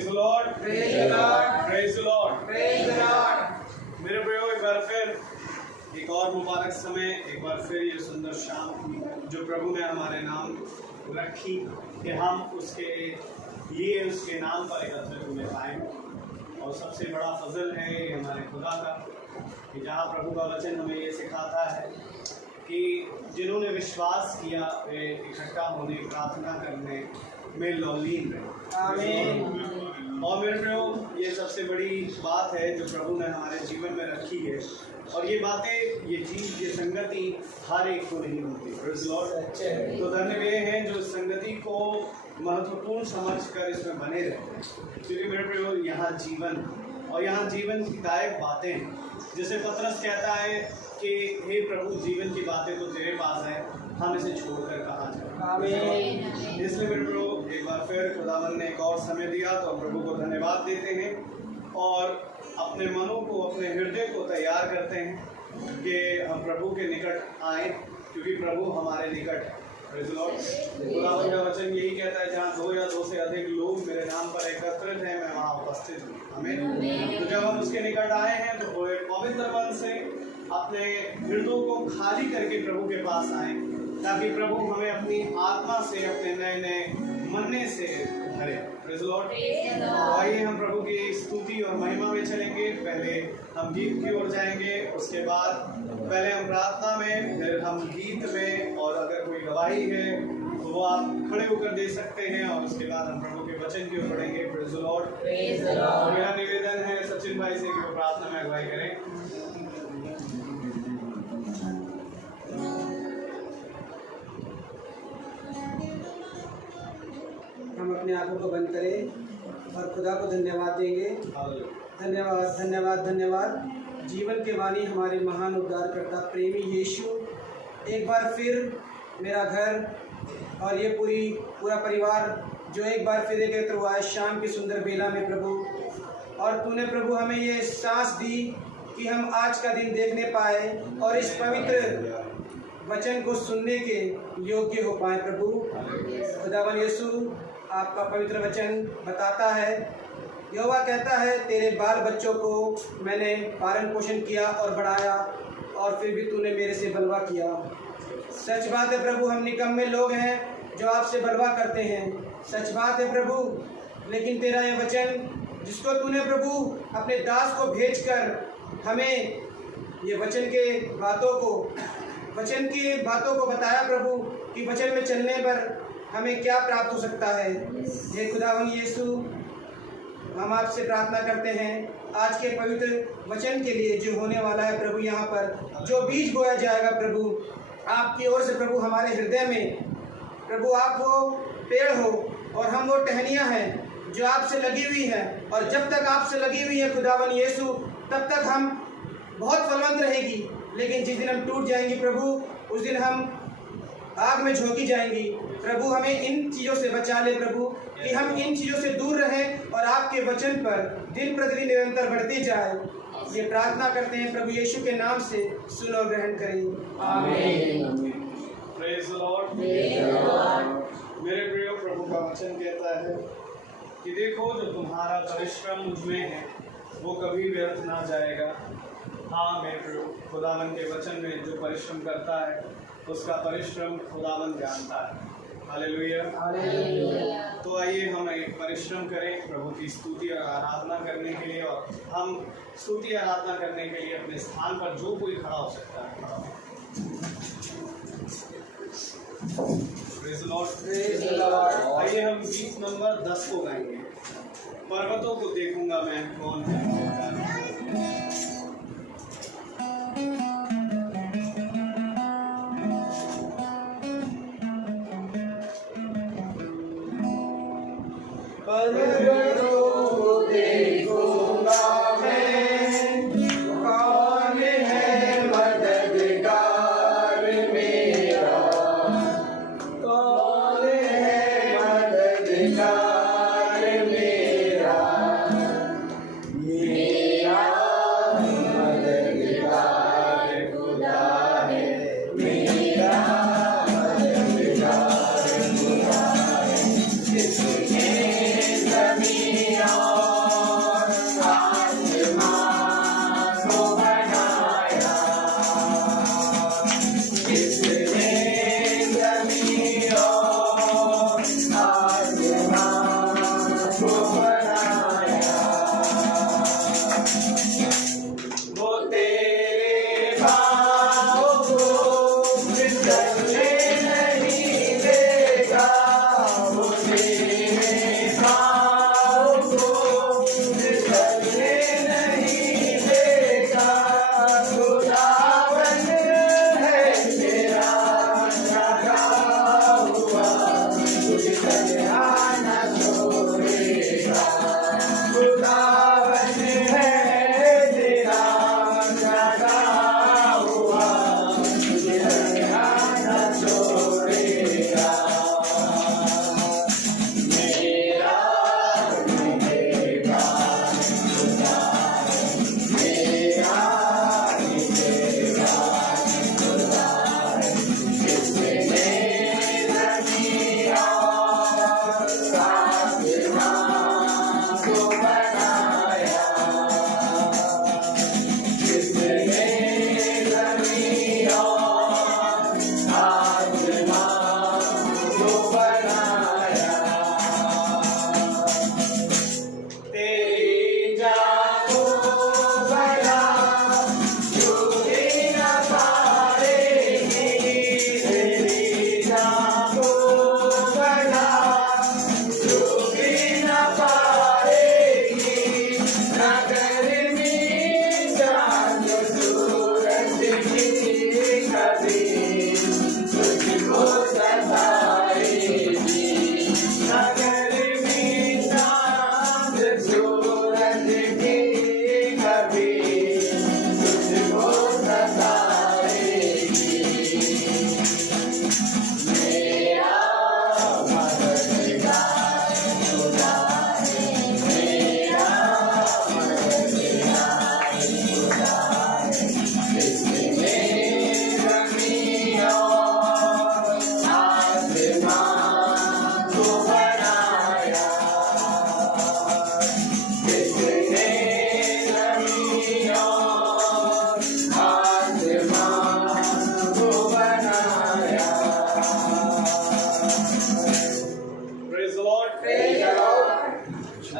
Praise the Lord. Praise the Lord. Praise the Lord. Praise the Lord. मेरे प्रियो, एक बार फिर एक और मुबारक समय, एक बार फिर ये सुंदर शाम जो प्रभु ने हमारे नाम रखी कि हम उसके लिए उसके नाम पर एकत्रित होने पाए। और सबसे बड़ा फजल है ये हमारे खुदा का कि जहाँ प्रभु का वचन हमें ये सिखाता है कि जिन्होंने विश्वास किया वे इकट्ठा होने, प्रार्थना करने में लौलीन रहे। आमीन। और मेरे प्रियो, ये सबसे बड़ी बात है जो प्रभु ने हमारे जीवन में रखी है। और ये बातें, ये चीज़, ये संगति हर एक को नहीं मिलती। Praise the Lord। तो धन्य वे हैं जो संगति को महत्वपूर्ण समझकर इसमें बने रहते हैं, क्योंकि मेरे प्रियो यहाँ जीवन और यहाँ जीवन की दायक बातें हैं। जैसे पतरस कहता है कि हे प्रभु, जीवन की बातें तो तेरे पास है, हम इसे छोड़कर कहाँ जाएं। आमीन। इसलिए मेरे प्रभु एक बार फिर खुदावन ने एक और समय दिया तो हम प्रभु को धन्यवाद देते हैं और अपने मनों को, अपने हृदय को तैयार करते हैं कि हम प्रभु के निकट आए, क्योंकि प्रभु हमारे निकट है। Praise the Lord. खुदावन का वचन यही कहता है, जहाँ 2 या 2 से अधिक लोग मेरे नाम पर एकत्रित हैं, मैं वहाँ उपस्थित हूँ। आमीन। तो जब हम उसके निकट आए हैं तो वो एक पवित्र मन से अपने हृदयों को खाली करके प्रभु के पास आए, ताकि प्रभु हमें अपनी आत्मा से, अपने नए नए मरने से भरे। Praise the Lord. तो आइए हम प्रभु की स्तुति और महिमा में चलेंगे। पहले हम गीत की ओर जाएंगे, उसके बाद पहले हम प्रार्थना में, फिर हम गीत में, और अगर कोई गवाही है तो वो आप खड़े होकर दे सकते हैं, और उसके बाद हम प्रभु के वचन की ओर बढ़ेंगे। Praise the Lord. मेरा निवेदन है सचिन भाई से कि वो प्रार्थना में अगुवाई करें। हम अपने आंखों को बंद करें और खुदा को धन्यवाद देंगे। धन्यवाद, धन्यवाद, धन्यवाद। जीवन के वाणी हमारे महान उद्धारकर्ता प्रेमी यीशु, एक बार फिर मेरा घर और ये पूरा परिवार जो एक बार फिर एकत्र हुआ है शाम की सुंदर बेला में प्रभु, और तूने प्रभु हमें ये सांस दी कि हम आज का दिन देखने पाए और इस पवित्र वचन को सुनने के योग्य हो पाए। प्रभु खुदावन यीशु, आपका पवित्र वचन बताता है, यहोवा कहता है, तेरे बाल बच्चों को मैंने पालन पोषण किया और बढ़ाया, और फिर भी तूने मेरे से बलवा किया। सच बात है प्रभु, हम निकम्मे लोग हैं जो आपसे बलवा करते हैं। सच बात है प्रभु, लेकिन तेरा ये वचन जिसको तूने प्रभु अपने दास को भेजकर हमें ये वचन की बातों को बताया प्रभु, कि वचन में चलने पर हमें क्या प्राप्त हो सकता है। हे खुदावन यीशु, हम आपसे प्रार्थना करते हैं आज के पवित्र वचन के लिए जो होने वाला है प्रभु, यहाँ पर जो बीज बोया जाएगा प्रभु, आपकी ओर से प्रभु हमारे हृदय में प्रभु आप वो पेड़ हो और हम वो टहनियाँ हैं जो आपसे लगी हुई हैं, और जब तक आपसे लगी हुई है खुदावन यीशु, तब तक हम बहुत फलवंत रहेगी। लेकिन जिस दिन हम टूट जाएंगे प्रभु, उस दिन हम आग में झोंकी जाएंगी। प्रभु हमें इन चीज़ों से बचा ले प्रभु, कि हम इन चीज़ों से दूर रहें और आपके वचन पर दिन प्रतिदिन निरंतर बढ़ते जाए। ये प्रार्थना करते हैं प्रभु यीशु के नाम से, सुनो और ग्रहण करें। आमीन। Praise the Lord. मेरे प्रिय, प्रभु का वचन कहता है कि देखो, जो तुम्हारा परिश्रम मुझ में है वो कभी व्यर्थ ना जाएगा। हाँ मेरे प्रिय, खुदावन के वचन में जो परिश्रम करता है उसका परिश्रम खुदावन जानता है। हालेलुया। तो आइए हम एक परिश्रम करें प्रभु की स्तुति और आराधना करने के लिए, और हम स्तुति आराधना करने के लिए अपने स्थान पर जो कोई खड़ा हो सकता है। Praise the Lord. आइए हम गीत नंबर 10 को गाएंगे। पर्वतों को देखूंगा मैं, कौन है। Yeah.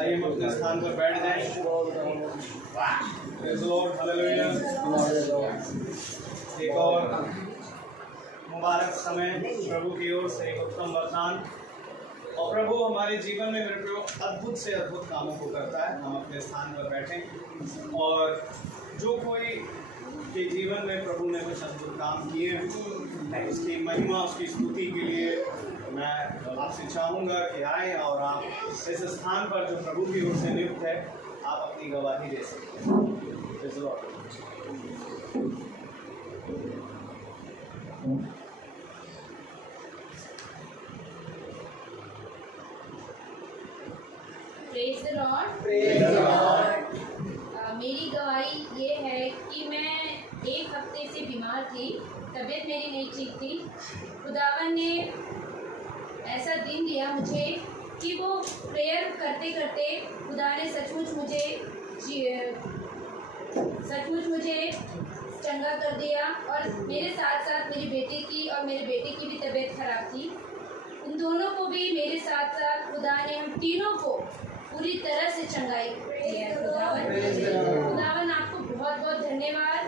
आइए हम अपने स्थान पर बैठ जाएं। Praise the Lord, hallelujah. एक और मुबारक समय प्रभु की ओर से, एक उत्तम वरदान। और प्रभु हमारे जीवन में मेरे प्रभु अद्भुत से अद्भुत कामों को करता है। हम अपने स्थान पर बैठें और जो कोई के जीवन में प्रभु ने कुछ अद्भुत काम किए हैं, उसकी महिमा, उसकी स्तुति के लिए मैं आपसे चाहूँगा कि आए और आप इस स्थान पर जो प्रभु की ओर से नियुक्त है, आप अपनी गवाही दे सकते हैं। Praise the Lord. Praise the Lord. Praise the Lord. मेरी गवाही ये है कि मैं एक हफ्ते से बीमार थी, तबीयत मेरी नहीं ठीक थी। खुदावन ने ऐसा दिन दिया मुझे कि वो प्रेयर करते करते खुदा ने सचमुच मुझे चंगा कर दिया। और मेरे साथ साथ मेरी बेटी की और मेरे बेटे की भी तबीयत खराब थी। उन दोनों को भी मेरे साथ साथ खुदा ने हम तीनों को पूरी तरह से चंगाई दी है। खुदावन आपको बहुत बहुत धन्यवाद।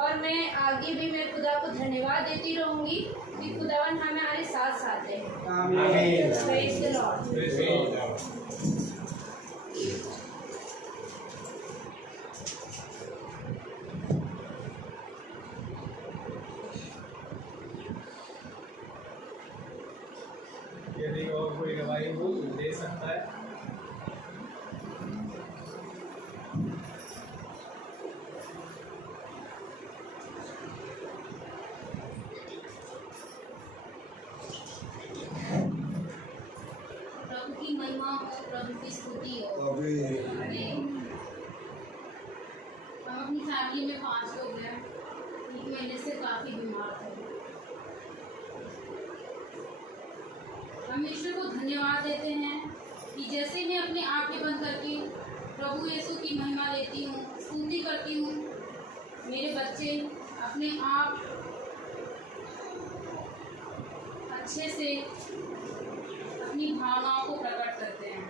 और मैं आगे भी मैं खुदा को धन्यवाद देती रहूंगी कि खुदावन हमारे साथ साथ है। आमीन। Praise the Lord. यदि और कोई गवाही हो तो दे सकता है। प्रभु की महिमा हो, प्रभु की स्तुति हो। हम अपनी फैमिली में 5 लोग हैं। 1 महीने से काफ़ी बीमार थे। हम ईश्वर को धन्यवाद देते हैं कि जैसे मैं अपने आँखें बंद करके प्रभु यीशु की महिमा लेती हूँ, स्तुति करती हूँ, मेरे बच्चे अपने आप अच्छे से अपनी भावनाओं को प्रकट करते हैं।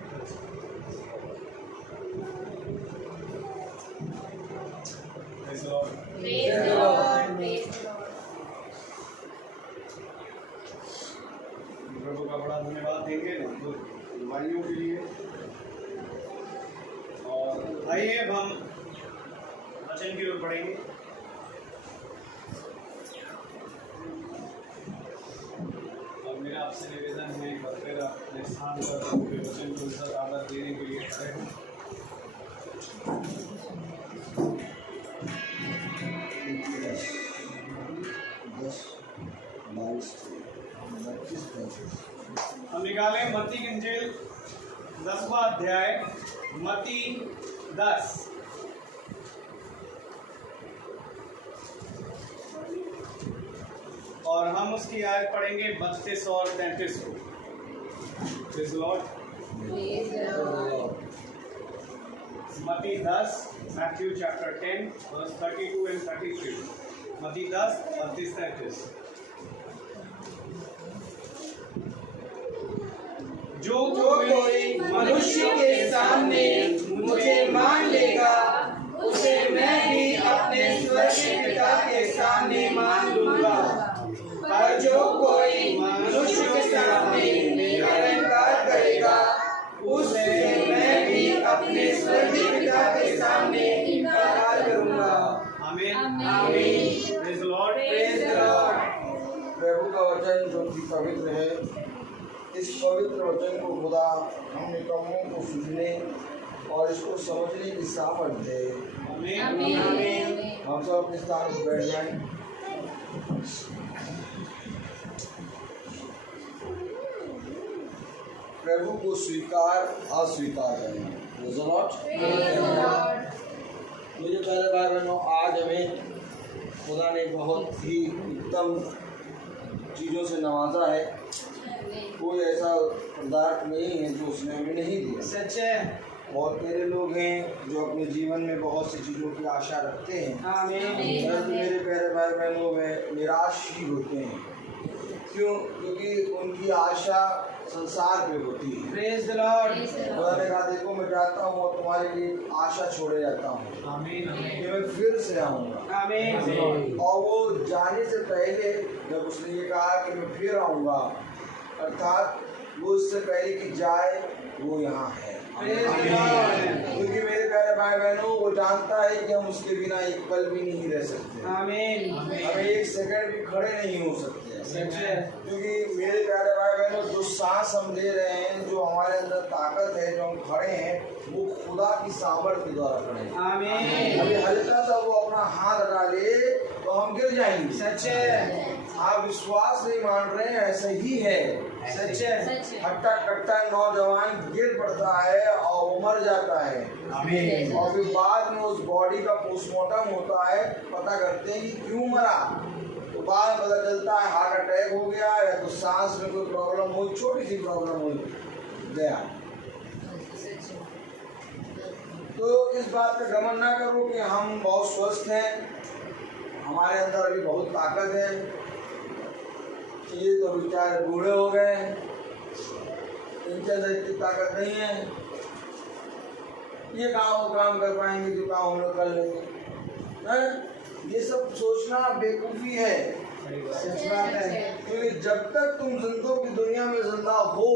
Praise the Lord. Praise the Lord, praise the Lord. प्रभु का बड़ा धन्यवाद देंगे। भाइयों के लिए। और आइए अब हम वचन की ओर बढ़ेंगे। और मेरा आपसे निवेदन है एक बार फिर अपने स्थान पर प्रभु के वचन को इज्जत आदर देने के लिए खड़े हों। हम निकालें मत्ती की इंजील 10वां अध्याय, मत्ती 10। और हम उसकी आयत पढ़ेंगे 32 और 33 को। Praise the Lord. मत्ती 10, मैथ्यू चैप्टर 10 वर्स 32 एंड 33। मत्ती 10 32 33। जो कोई मनुष्य के सामने मुझे मान लेगा, उसे मैं भी अपने स्वर्गीय पिता के सामने मान लूंगा। पर जो कोई मनुष्य के सामने मेरा इनकार करेगा, उससे मैं भी अपने स्वर्गीय पिता के सामने इनकार करूंगा। Amen. Amen. Praise the Lord. Praise the Lord. प्रभु का वचन जो कि पवित्र है, इस पवित्र वचन को खुदा हम निकम्मों को सुनने और इसको समझने की सामर्थ दे। आमीन। आमीन। हम सब अपने स्थान पर बैठ जाएं। प्रभु को स्वीकार अस्वीकार करना। Praise the Lord। मुझे पहले भाई बहनों, आज हमें खुदा ने बहुत ही उत्तम चीज़ों से नवाजा है। कोई ऐसा पदार्थ नहीं है जो उसने हमें नहीं दिया। सच है। बहुत मेरे लोग हैं जो अपने जीवन में बहुत सी चीज़ों की आशा रखते हैं, आमीन। परंतु मेरे प्यारे भाई बहनों में निराश ही होते हैं। क्यों? क्योंकि उनकी आशा संसार पे होती है। Praise the Lord. खुदा ने कहा, देखो मैं जाता हूँ और तुम्हारे लिए आशा छोड़े जाता हूँ आमीन। कि मैं फिर से आऊँगा। आमीन। और वो जाने से पहले जब उसने ये कहा कि मैं फिर आऊँगा, अर्थात वो इससे पहले कि जाए वो यहाँ है। क्योंकि मेरे प्यारे भाई बहनों, वो जानता है कि हम उसके बिना एक पल भी नहीं रह सकते। आमीन। हम एक सेकंड भी खड़े नहीं हो सकते। सच है। क्योंकि मेरे प्यारे भाई बहनों, जो सांस हम ले रहे हैं, जो हमारे अंदर ताकत है, जो हम खड़े हैं, वो खुदा की सामर्थ्य के द्वारा खड़े हैं। आमीन। अभी हल्का सा वो अपना हाथ डाले तो हम गिर जाएंगे। सच है। आप विश्वास नहीं मान रहे हैं, ऐसा ही है। सच है। हट्टा कट्टा नौजवान गिर पड़ता है और वो मर जाता है। आमीन। और फिर बाद में उस बॉडी का पोस्टमार्टम होता है, पता करते हैं कि क्यों मरा। तो बाद में पता चलता है हार्ट अटैक हो गया या तो सांस में कोई प्रॉब्लम हुई, छोटी सी प्रॉब्लम हुई, गया। तो इस बात का गमन ना करो कि हम बहुत स्वस्थ हैं, हमारे अंदर अभी बहुत ताकत है, ये तो बेचारे बूढ़े हो गए, इनके अंदर इतनी ताकत नहीं है, ये काम वो काम कर पाएंगे जो काम हम लोग कर लेंगे। ये सब सोचना बेवकूफ़ी है। सच बात है। क्योंकि जब तक तुम जिंदों की दुनिया में जिंदा हो,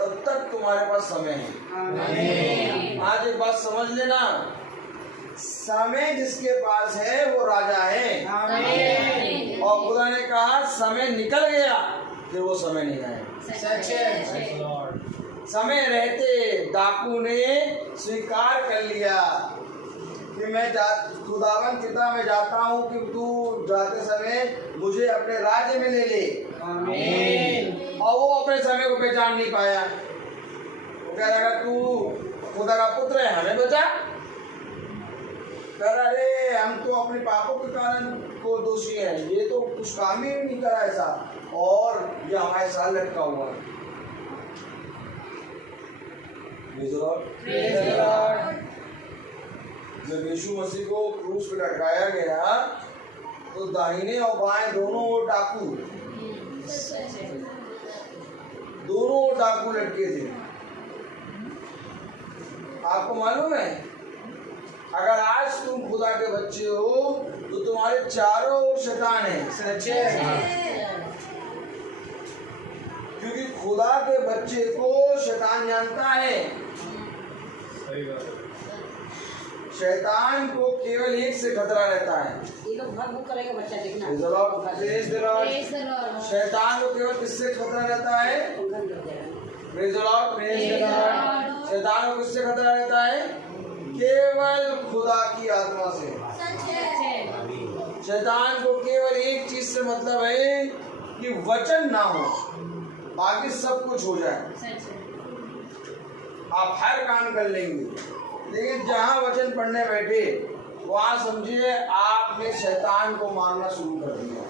तब तक तुम्हारे पास समय है। आमीन। आज एक बात समझ लेना, समय जिसके पास है वो राजा है। आमीन। और खुदा ने कहा समय निकल गया, फिर वो समय नहीं आया। सच है। समय रहते डाकू ने स्वीकार कर लिया कि मैं खुदावन पिता में जाता हूँ कि तू जाते समय मुझे अपने राज्य में ले ले। आमीन। और वो अपने समय को पहचान नहीं पाया। वो कह रहा तू खुदा का पुत्र है, हमें बचा। कह रहा अरे हम तो अपने पापों के कारण को दोषी हैं, ये तो कुछ काम ही नहीं करा ऐसा, और ये हमारे साथ लटका हुआ है। जब यीशु मसीह को क्रूस पे लटकाया गया तो दाहिने और बाएं दोनों डाकू लटके थे। आपको मालूम है, अगर आज तुम खुदा के बच्चे हो तो तुम्हारे चारों ओर शैतान है। सच है। क्योंकि खुदा के बच्चे को शैतान जानता है। सही बात है। शैतान को केवल एक से खतरा रहता है। ये लोग भाग भूख करेगा बच्चा देखना। Praise the Lord. Praise the Lord. Praise the Lord. शैतान को केवल किससे खतरा रहता है? Praise the Lord. Praise the Lord. शैतान को किससे खतरा रहता है? केवल खुदा की आत्मा से। सच है। शैतान को केवल एक चीज से मतलब है कि वचन ना हो, बाकी सब कुछ हो जाए। सच है। आप हर काम कर लेंगे, लेकिन जहाँ वचन पढ़ने बैठे वहाँ समझिए आपने शैतान को मारना शुरू कर दिया।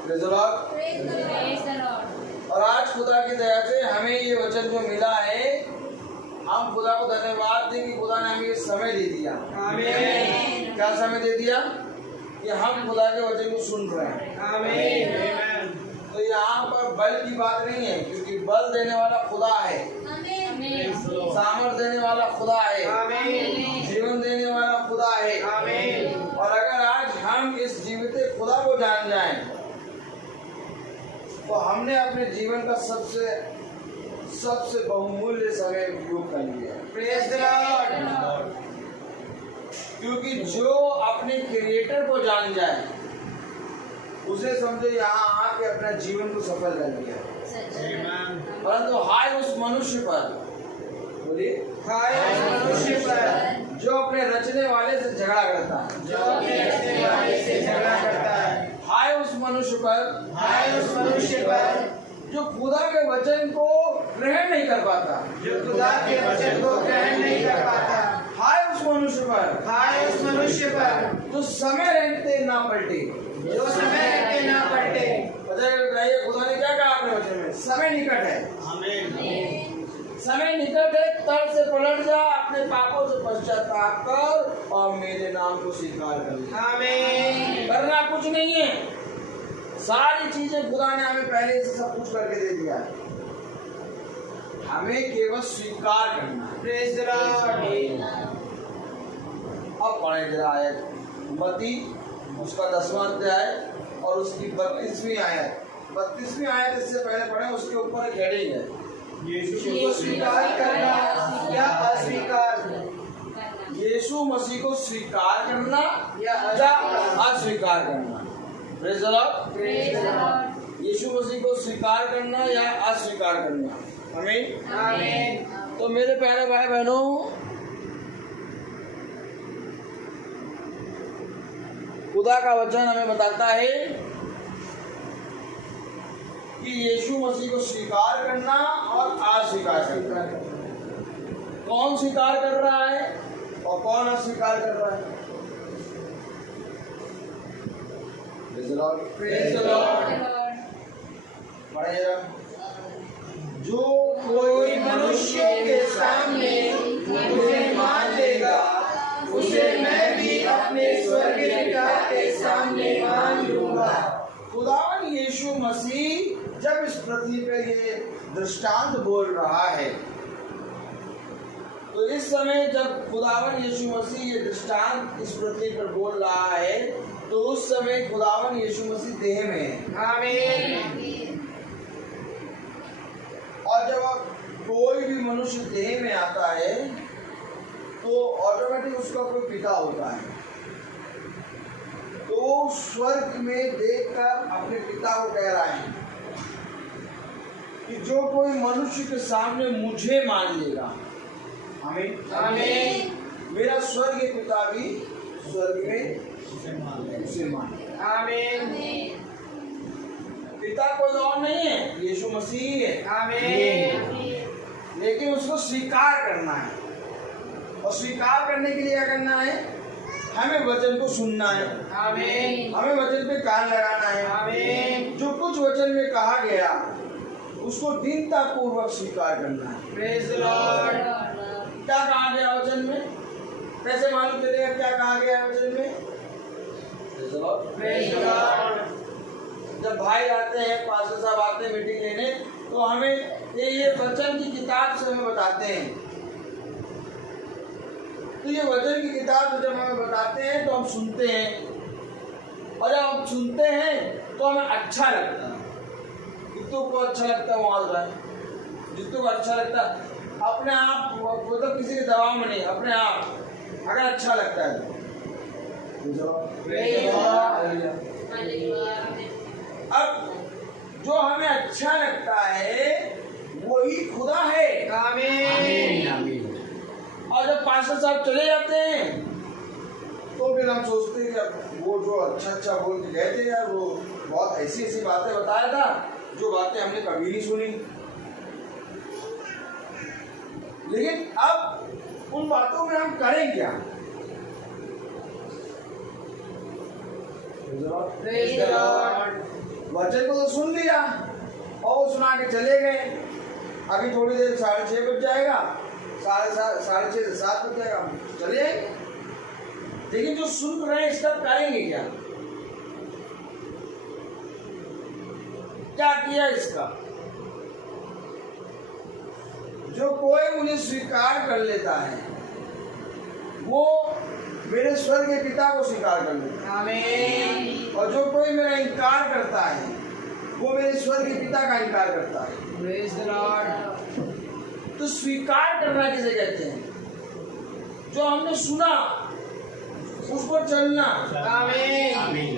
Praise the Lord. Praise the Lord. और आज खुदा की दया से हमें ये वचन जो मिला है, हम खुदा को धन्यवाद दें कि खुदा ने हमें ये समय दे दिया। आमीन। क्या समय दे दिया? कि हम खुदा के वचन को सुन रहे हैं। आमीन। तो यहाँ पर बल की बात नहीं है, क्योंकि बल देने वाला खुदा है, आमीन। सामर्थ देने वाला खुदा है, आमीन। जीवन देने वाला खुदा है। आमीन। और अगर आज हम इस जीवित खुदा को जान जाएं, तो हमने अपने जीवन का सबसे बहुमूल्य समय उपयोग कर लिया। Praise the Lord. क्योंकि जो अपने क्रिएटर को जान जाए, उसे समझे यहाँ आके अपना जीवन को सफल कर लिया। सच है। परंतु हाय उस मनुष्य पर, बोलिए, हाय उस मनुष्य पर जो अपने रचने वाले से झगड़ा करता है। जो अपने रचने वाले से झगड़ा करता है। हाय उस मनुष्य पर, हाय उस मनुष्य पर जो खुदा के वचन को ग्रहण नहीं कर पाता। जो खुदा के वचन को ग्रहण नहीं कर पाता। हाय उस मनुष्य पर, हाय उस मनुष्य पर जो समय रहते ना पलटे। जो समय रहते ना पलटे। बताइए खुदा ने क्या कहा अपने वचन में? समय निकट है। आमीन। समय निकट है, तब से पलट जा, अपने पापों से पश्चाताप कर और मेरे नाम को स्वीकार कर ले। आमीन। करना कुछ नहीं है, सारी चीजें खुदा ने हमें पहले से सब कुछ करके दे दिया है, हमें केवल स्वीकार करना है। Praise the Lord. अब पढ़े जरा आयत मत्ती उसका 10वां अध्याय और उसकी 32वीं आयत। 32वीं आयत इससे पहले पढ़े, उसके ऊपर एक हेडिंग है, यीशु को स्वीकार करना या अस्वीकार। यीशु मसीह को स्वीकार करना या या अस्वीकार करना। Praise the Lord. Praise the Lord. यीशु मसीह को स्वीकार करना या अस्वीकार करना। आमीन। आमीन। तो मेरे प्यारे भाई बहनों, खुदा का वचन हमें बताता है कि यीशु मसीह को स्वीकार करना और अस्वीकार करना। कौन स्वीकार कर रहा है और कौन अस्वीकार कर रहा है? Praise the Lord. Praise the Lord. पढ़े जरा। जो कोई मनुष्य के सामने मुझे मान लेगा, उसे मैं भी अपने स्वर्गीय पिता के सामने मान लूंगा। खुदावन यीशु मसीह जब इस पृथ्वी पर ये दृष्टांत बोल रहा है, तो इस समय जब खुदावन यीशु मसीह ये दृष्टांत इस पृथ्वी पर बोल रहा है, तो उस समय खुदावन यीशु मसीह देह में है। आमीन। और जब अब कोई भी मनुष्य देह में आता है, तो ऑटोमेटिक उसका कोई पिता होता है। तो स्वर्ग में देखकर अपने पिता को कह रहा है कि जो कोई मनुष्य के सामने मुझे मान लेगा, आमीन, आमीन। मेरा स्वर्गीय पिता भी स्वर्ग में उसे मान। आमीन। पिता कोई और नहीं है, यीशु मसीह है। आमीन। लेकिन उसको स्वीकार करना है, और स्वीकार करने के लिए क्या करना है? हमें वचन को सुनना है। आमीन। हमें वचन पे कान लगाना है। आमीन। जो कुछ वचन में कहा गया उसको दीनता पूर्वक स्वीकार करना है। Praise the Lord. क्या कहा गया वचन में? कैसे मालूम चलेगा क्या कहा गया है वचन में? Praise the Lord. Praise the Lord. जब भाई आते हैं, पास्टर साहब आते हैं मीटिंग लेने, तो हमें ये वचन की किताब से हमें बताते हैं। तो ये वचन की किताब जब हमें बताते हैं तो हम सुनते हैं, और जब हम सुनते हैं तो हमें अच्छा लगता है कि जितने को अच्छा लगता है वहां जाए, जितने को अच्छा लगता है अपने आप, मतलब किसी के दबाव में नहीं, अपने आप अगर अच्छा लगता है तो। अब जो हमें अच्छा लगता है वही खुदा है। आमीन। और जब पास्टर साहब चले जाते हैं तो फिर हम सोचते हैं कि वो जो अच्छा बोल के गए थे यार, वो बहुत ऐसी ऐसी बातें बताया था जो बातें हमने कभी नहीं सुनी। लेकिन अब उन बातों में हम करें क्या? वचन को तो सुन लिया और वो सुना के चले गए। अभी थोड़ी देर 6:30 बज जाएगा, 6:30 से 7 बज जाएगा, चले जाएंगे। लेकिन जो सुन रहे हैं इसका करेंगे क्या? क्या किया इसका? जो कोई मुझे स्वीकार कर लेता है वो मेरे स्वर्ग के पिता को स्वीकार कर लेता है। आमीन। और जो कोई मेरा इनकार करता है वो मेरे स्वर्ग के पिता का इनकार करता है। Praise the Lord. तो स्वीकार करना किसे कहते हैं? जो हमने सुना उसको चलना। आमीन।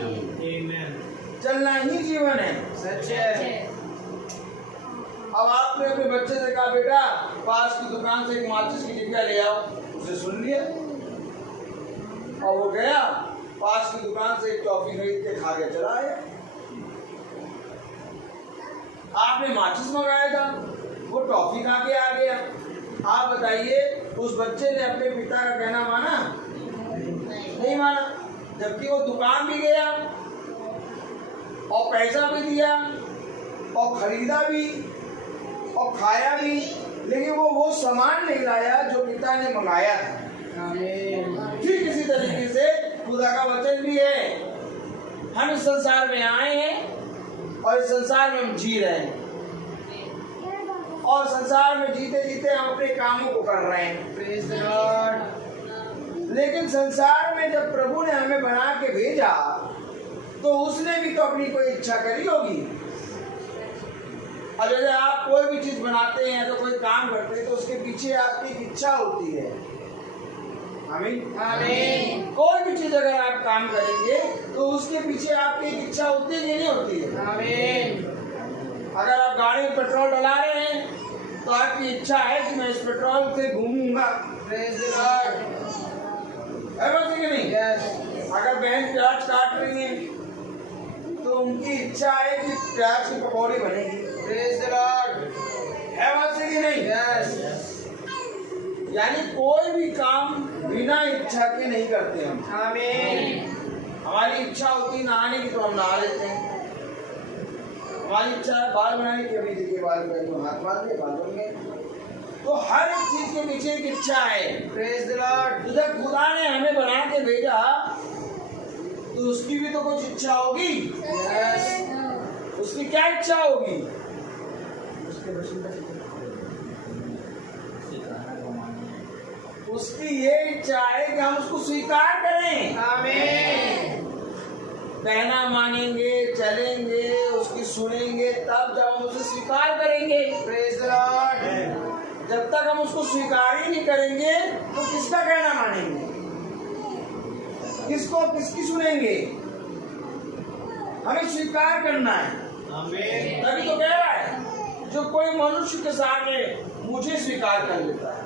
चलना ही जीवन है। सच है। अब आपने अपने बच्चे से कहा बेटा पास की दुकान से एक माचिस की डिब्बिया ले आओ, उसे सुन लिया और वो गया पास की दुकान से एक टॉफी खरीद के खा के चला आया। आपने माचिस मंगाया था, वो टॉफी खा के आ गया। आप बताइए उस बच्चे ने अपने पिता का कहना माना? नहीं माना। जबकि वो दुकान भी गया और पैसा भी दिया और खरीदा भी और खाया भी, लेकिन वो सामान नहीं लाया जो पिता ने मंगाया था। ठीक इसी तरीके से खुदा का वचन भी है। हम इस संसार में आए हैं और इस संसार में हम जी रहे हैं और संसार में जीते जीते हम अपने कामों को कर रहे हैं। Praise the Lord. लेकिन संसार में जब प्रभु ने हमें बना के भेजा तो उसने भी तो अपनी कोई इच्छा करी होगी। अब जैसे आप कोई भी चीज बनाते हैं तो कोई काम करते हैं तो उसके पीछे आपकी एक इच्छा होती है। आमीन। आमीन। कोई भी चीज अगर आप काम करेंगे तो उसके पीछे आपकी एक इच्छा होती है कि नहीं होती है? आमीन। अगर आप गाड़ी में पेट्रोल डला रहे हैं तो आपकी इच्छा है कि मैं इस पेट्रोल से घूमूंगा। Praise the Lord. है बात कि नहीं? यस। अगर बहन प्याज काट रही है तो उनकी इच्छा है कि प्याज की पकौड़ी बनेगी। Praise the Lord. है बात कि नहीं? यस। यानी कोई भी काम बिना इच्छा के नहीं करते हम। आमीन। हमारी इच्छा होती है नहाने की तो हम नहा लेते हैं। हमारी इच्छा है बाल बनाने की, अभी देखिए बाल बनाने को हाथ मार लिए, बाल बन गए। तो हर एक चीज के पीछे एक इच्छा है। Praise the Lord. जब खुदा ने हमें बना के भेजा तो उसकी भी तो कुछ इच्छा होगी। यस। उसकी क्या इच्छा होगी? उसकी ये इच्छा है कि हम उसको स्वीकार करें। आमीन। कहना मानेंगे, चलेंगे, उसकी सुनेंगे, तब जब हम उसे स्वीकार करेंगे। Praise the Lord. जब तक हम उसको स्वीकार ही नहीं करेंगे तो किसका कहना मानेंगे? किसकी सुनेंगे? हमें स्वीकार करना है। आमीन। तभी तो कह रहा है जो कोई मनुष्य के सामने मुझे स्वीकार कर लेता है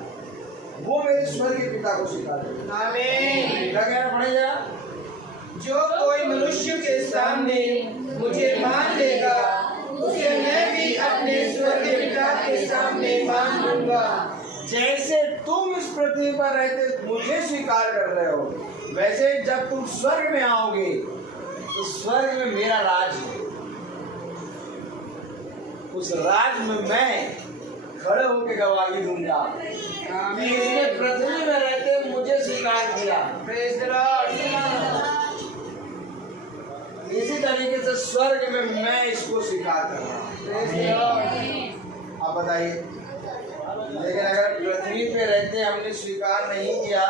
वो मेरे स्वर्गीय पिता को स्वीकार कर लेता है। आमीन। क्या कहना पड़ेगा? जो कोई मनुष्य के सामने मुझे मान लेगा उसे मैं भी अपने स्वर्गीय पिता के सामने मान लूंगा। जैसे तुम इस पृथ्वी पर रहते मुझे स्वीकार कर रहे हो, वैसे जब तुम स्वर्ग में आओगे तो स्वर्ग में मेरा राज है। उस राज में मैं खड़े होकर गवाही दूंगा कि इसने पृथ्वी में रहते मुझे स्वीकार किया। Praise the Lord. इसी तरीके से स्वर्ग में मैं इसको स्वीकार कर रहा हूँ। Praise the Lord. आप बताइए, लेकिन अगर पृथ्वी पे रहते हमने स्वीकार नहीं किया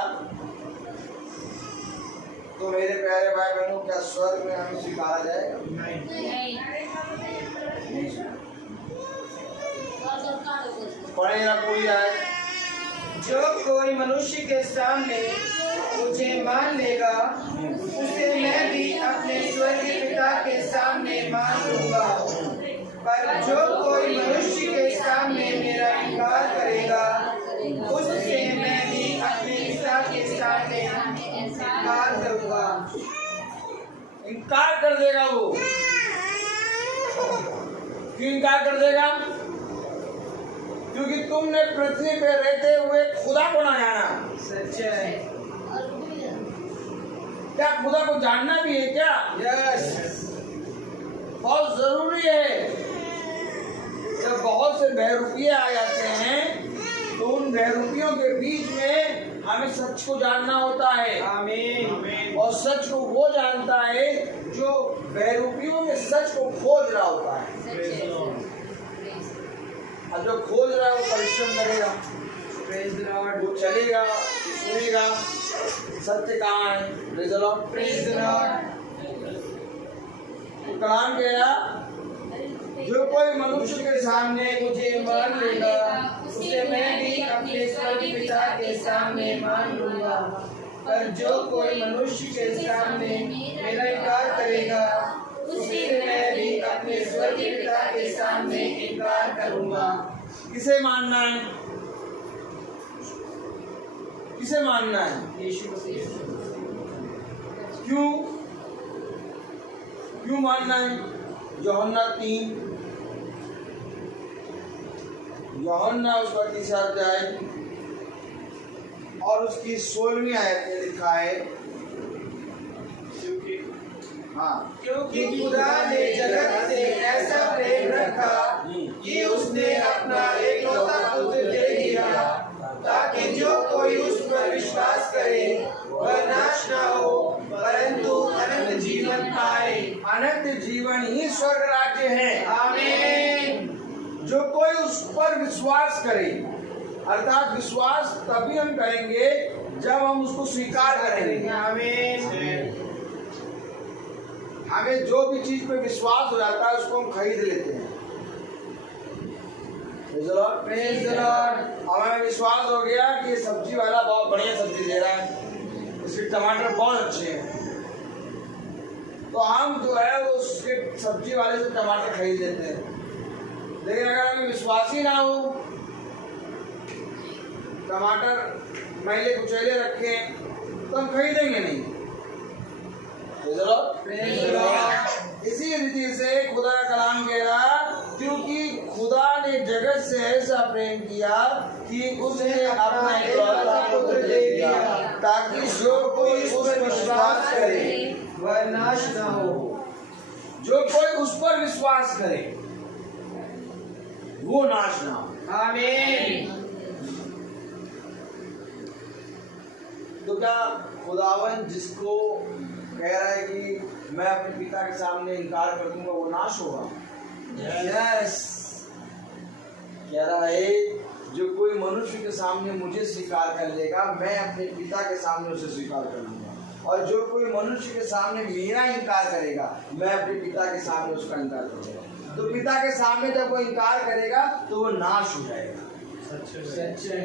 तो मेरे प्यारे भाई बहनों क्या स्वर्ग में हमें स्वीकारा जाएगा? नहीं। पढ़ेगा कोई आए। जो कोई मनुष्य के सामने मुझे मान लेगा उसे मैं भी अपने स्वर्गीय पिता के सामने मान लूंगा। पर जो कोई मनुष्य के सामने मेरा इनकार करेगा उससे मैं भी अपने पिता के सामने इनकार करूंगा। इनकार कर देगा वो। क्यों इनकार कर देगा? क्योंकि तुमने पृथ्वी पे रहते हुए खुदा को ना जाना। सच है। क्या खुदा को जानना भी है क्या? यस। बहुत जरूरी है। जब बहुत से बहरूपिये आ जाते हैं तो उन बहरूपियों के बीच में हमें सच को जानना होता है। आमीन। और सच को वो जानता है जो बहरूपियों में सच को खोज रहा होता है। और जो खोज रहा है वो परिश्रम करेगा, प्रेज द लॉर्ड। वो चलेगा, सुनेगा सत्य कहाँ है। Praise the Lord. Praise the Lord. तो कलाम गया, जो कोई मनुष्य के सामने मुझे मान लेगा उसे मैं भी अपने स्वर्गीय पिता के सामने मान लूंगा। पर जो कोई मनुष्य के सामने मेरा इनकार करेगा उसे मैं भी अपने स्वर्गीय पिता के सामने इनकार करूंगा। किसे मानना है? किसे मानना है? यीशु मसीह। क्यों क्यों मानना है? यूहन्ना 3 यूहन्ना उसका 3 अध्याय और उसकी 16वीं आयत में लिखा है, क्योंकि खुदा ने जगत से ऐसा प्रेम रखा कि उसने अपना एकलौता पुत्र दे दिया ताकि जो कोई उस पर विश्वास करे वह नाश न हो परंतु अनंत जीवन पाए। अनंत जीवन ही स्वर्ग राज्य है। आमीन। जो कोई उस पर विश्वास करे, अर्थात विश्वास तभी हम करेंगे जब हम उसको स्वीकार करेंगे। आमीन। हमें जो भी चीज पे विश्वास हो जाता है उसको हम खरीद लेते हैं। Praise the Lord. हमें विश्वास हो गया कि सब्जी वाला बहुत बढ़िया सब्जी दे रहा है, उसके टमाटर बहुत अच्छे हैं, तो हम जो है वो उसके सब्जी वाले से टमाटर खरीद लेते हैं। लेकिन अगर हमें विश्वास ही ना हो, टमाटर मैले कुचैले रखे तो हम खरीदेंगे नहीं। इसी रीति से खुदा का कलाम कह रहा, क्योंकि खुदा ने जगत से ऐसा प्रेम किया कि उसने अपना एकलौता पुत्र दे दिया ताकि जो कोई उस पर विश्वास करे वह नाश न हो। जो कोई उस पर विश्वास करे वो नाश ना हो। आमीन। तो क्या खुदावन जिसको कह रहा है कि मैं अपने पिता के सामने इनकार कर दूंगा वो नाश होगा? यस। कह रहा है जो कोई मनुष्य के सामने मुझे स्वीकार कर लेगा मैं अपने पिता के सामने उसे स्वीकार कर लूंगा, और जो कोई मनुष्य के सामने मेरा इनकार करेगा मैं अपने पिता के सामने उसका इनकार करूंगा। तो पिता के सामने जब वो इनकार करेगा तो वो नाश हो जाएगा। सच है।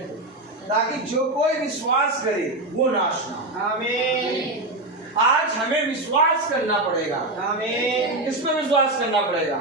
ताकि जो कोई विश्वास करे वो नाश ना हो। आमीन। आज हमें विश्वास करना पड़ेगा। आमीन। किस पे विश्वास करना पड़ेगा?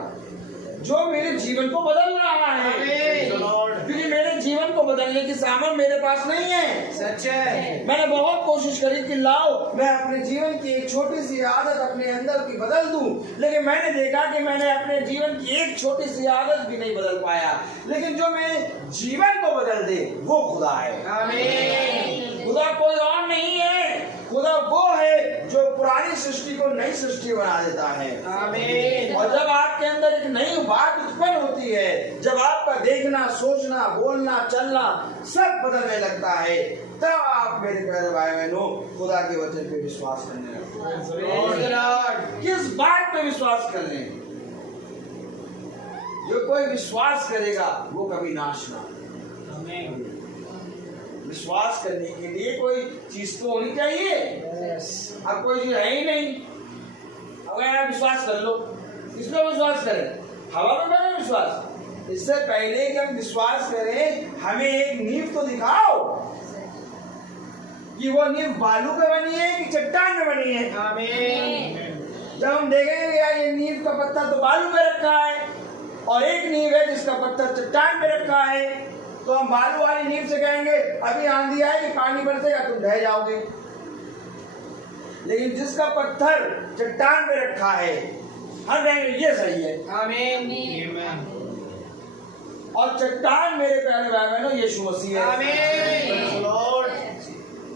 जो मेरे जीवन को बदल रहा है। क्योंकि मेरे जीवन को बदलने की सामर्थ मेरे पास नहीं है। सच है। मैंने बहुत कोशिश करी कि लाओ मैं अपने जीवन की एक छोटी सी आदत अपने अंदर की बदल दूं, लेकिन मैंने देखा कि मैंने अपने जीवन की एक छोटी सी आदत भी नहीं बदल पाया। लेकिन जो मेरे जीवन को बदल दे वो खुदा है। आमीन। खुदा कोई और नहीं है। खुदा वो है जो पुरानी सृष्टि को नई सृष्टि बना देता है। आमीन। और जब आपके अंदर एक नई बात उत्पन्न होती है, जब आपका देखना, सोचना, बोलना, चलना सब बदलने लगता है, तब आप मेरे प्यारे भाई बहनों खुदा के वचन पे विश्वास करने लगते हैं। किस बात पे विश्वास कर लें? जो कोई विश्वास करेगा वो कभी नाश ना। विश्वास करने के लिए कोई चीज तो होनी चाहिए। अब कोई चीज है ही नहीं, अगर आप विश्वास कर लो, किस पे विश्वास करें? हवा पे करें विश्वास? इससे पहले कि हम विश्वास करें हमें एक नींव तो दिखाओ कि वो नींव बालू पे बनी है कि चट्टान में बनी है। आमीन। जब हम देखेंगे यार ये नींव का पत्थर तो बालू पे रखा है और एक नींव है जिसका पत्थर चट्टान पे रखा है, तो हम बालू वाली नींव से कहेंगे अभी आंधी आएगी पानी बरसेगा तुम ढह जाओगे। लेकिन जिसका पत्थर चट्टान पे रखा है हम कहेंगे ये सही है। आमीन। और चट्टान मेरे प्यारे भाई बहनों यीशु मसीह है। आमीन।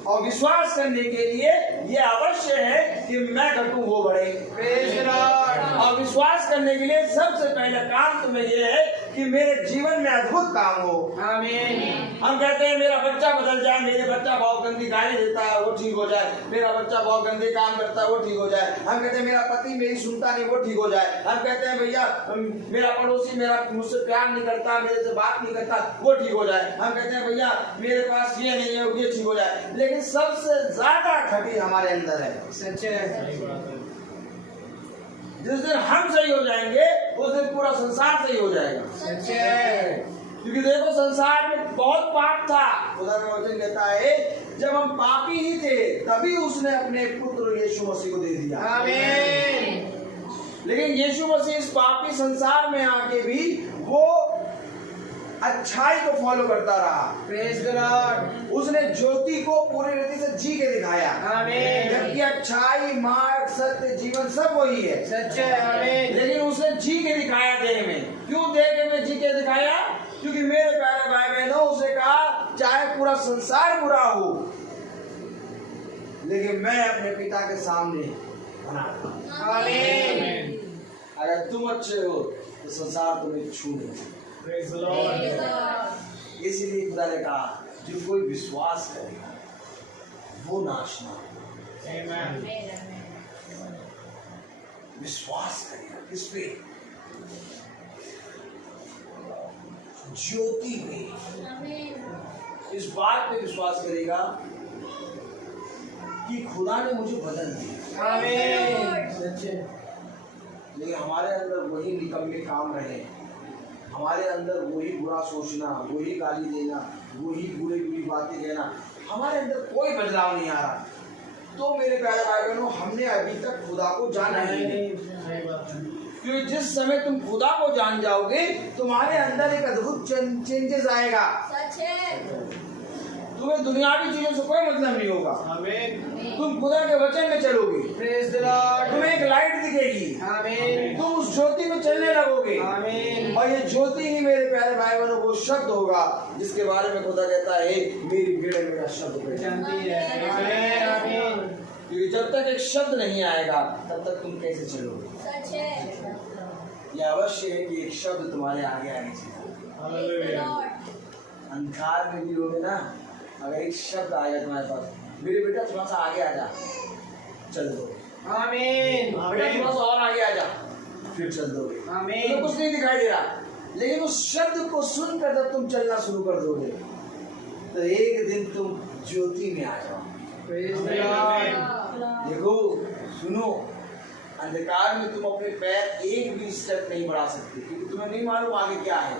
और विश्वास करने के लिए ये अवश्य है कि मैं घटूं वो बढ़े। Praise the Lord. और विश्वास करने के लिए सबसे पहला काम तुम्हें ये है कि मेरे जीवन में अद्भुत काम हो। आमीन। हम कहते हैं मेरा बच्चा बदल जाए, मेरे बच्चा बहुत गंदी गाली देता है वो ठीक हो जाए, मेरा बच्चा बहुत गंदे काम करता है वो ठीक हो जाए। हम कहते हैं मेरा पति मेरी सुनता नहीं वो ठीक हो जाए। हम कहते हैं भैया मेरा पड़ोसी मेरा मुझसे प्यार नहीं करता, मेरे से बात नहीं करता वो ठीक हो जाए। हम कहते हैं भैया मेरे पास ये नहीं है ये ठीक हो जाए। लेकिन सबसे ज्यादा खटी हमारे अंदर है। सच है। जिस दिन हम सही हो जाएंगे उस दिन पूरा संसार सही हो जाएगा। सच है। क्योंकि देखो संसार में बहुत पाप था। खुदा का वचन कहता है जब हम पापी ही थे तभी उसने अपने पुत्र यीशु मसीह को दे दिया। आमीन। लेकिन यीशु मसीह इस पापी संसार में आके भी वो अच्छाई को फॉलो करता रहा। Praise the Lord. उसने ज्योति को पूरी रीति से जी के दिखाया। आमीन। जबकि अच्छाई मार्ग सत्य जीवन सब वही है। सच है। आमीन। लेकिन उसने जी के दिखाया देह में। क्यों देह में जी के दिखाया? क्योंकि मेरे प्यारे भाई बहनों उसने कहा चाहे पूरा संसार बुरा हो लेकिन मैं अपने पिता के सामने बना। आमीन। अगर तुम अच्छे हो तो संसार तुम्हें छू ले। इसलिए खुदा ने कहा जो कोई विश्वास करेगा वो नाश ना हो। विश्वास करेगा किस पे? ज्योति पे। इस बात पे विश्वास करेगा कि खुदा ने मुझे बदल दिया। आमीन। सच है। लेकिन हमारे अंदर वही निकम्मे काम रहे, हमारे अंदर वही बुरा सोचना, वही गाली देना, वही बुरी बुरी बातें कहना, हमारे अंदर कोई बदलाव नहीं आ रहा। तो मेरे प्यारे भाई बहनों हमने अभी तक खुदा को जाना ही नहीं। क्योंकि जिस समय तुम खुदा को जान जाओगे तुम्हारे अंदर एक अद्भुत चेंजेस आएगा। सच है। तुम्हें दुनियावी चीजों से कोई मतलब नहीं होगा। आमीन। तुम खुदा के वचन में चलोगे। Praise the Lord. तुम्हें एक लाइट दिखेगी। आमीन। तुम उस ज्योति में चलने लगोगे। आमीन। और ये ज्योति ही मेरे प्यारे भाई बहनों वो शब्द होगा जिसके बारे में खुदा कहता है मेरी भेड़ें मेरा शब्द पहचानती जानती है। आमीन। आमीन। क्योंकि जब तक एक शब्द नहीं आएगा तब तक तुम कैसे चलोगे? सच है। यह अवश्य है कि एक शब्द तुम्हारे आगे आगे चलेगा। अंधकार में भी होगे ना, अगर एक शब्द आएगा तुम्हारे पास, मेरे बेटा थोड़ा सा आगे आ जा, चल दो। आमीन। बेटा थोड़ा सा और आगे आ जा, फिर चल दोगे। आमीन। तो कुछ नहीं दिखाई दे रहा, लेकिन उस शब्द को सुनकर जब तुम चलना शुरू कर दोगे तो एक दिन तुम ज्योति में आ जाओ। Praise the Lord. देखो सुनो, अंधकार में तुम अपने पैर एक भी स्टेप नहीं बढ़ा सकते क्योंकि तुम्हें नहीं मालूम आगे क्या है।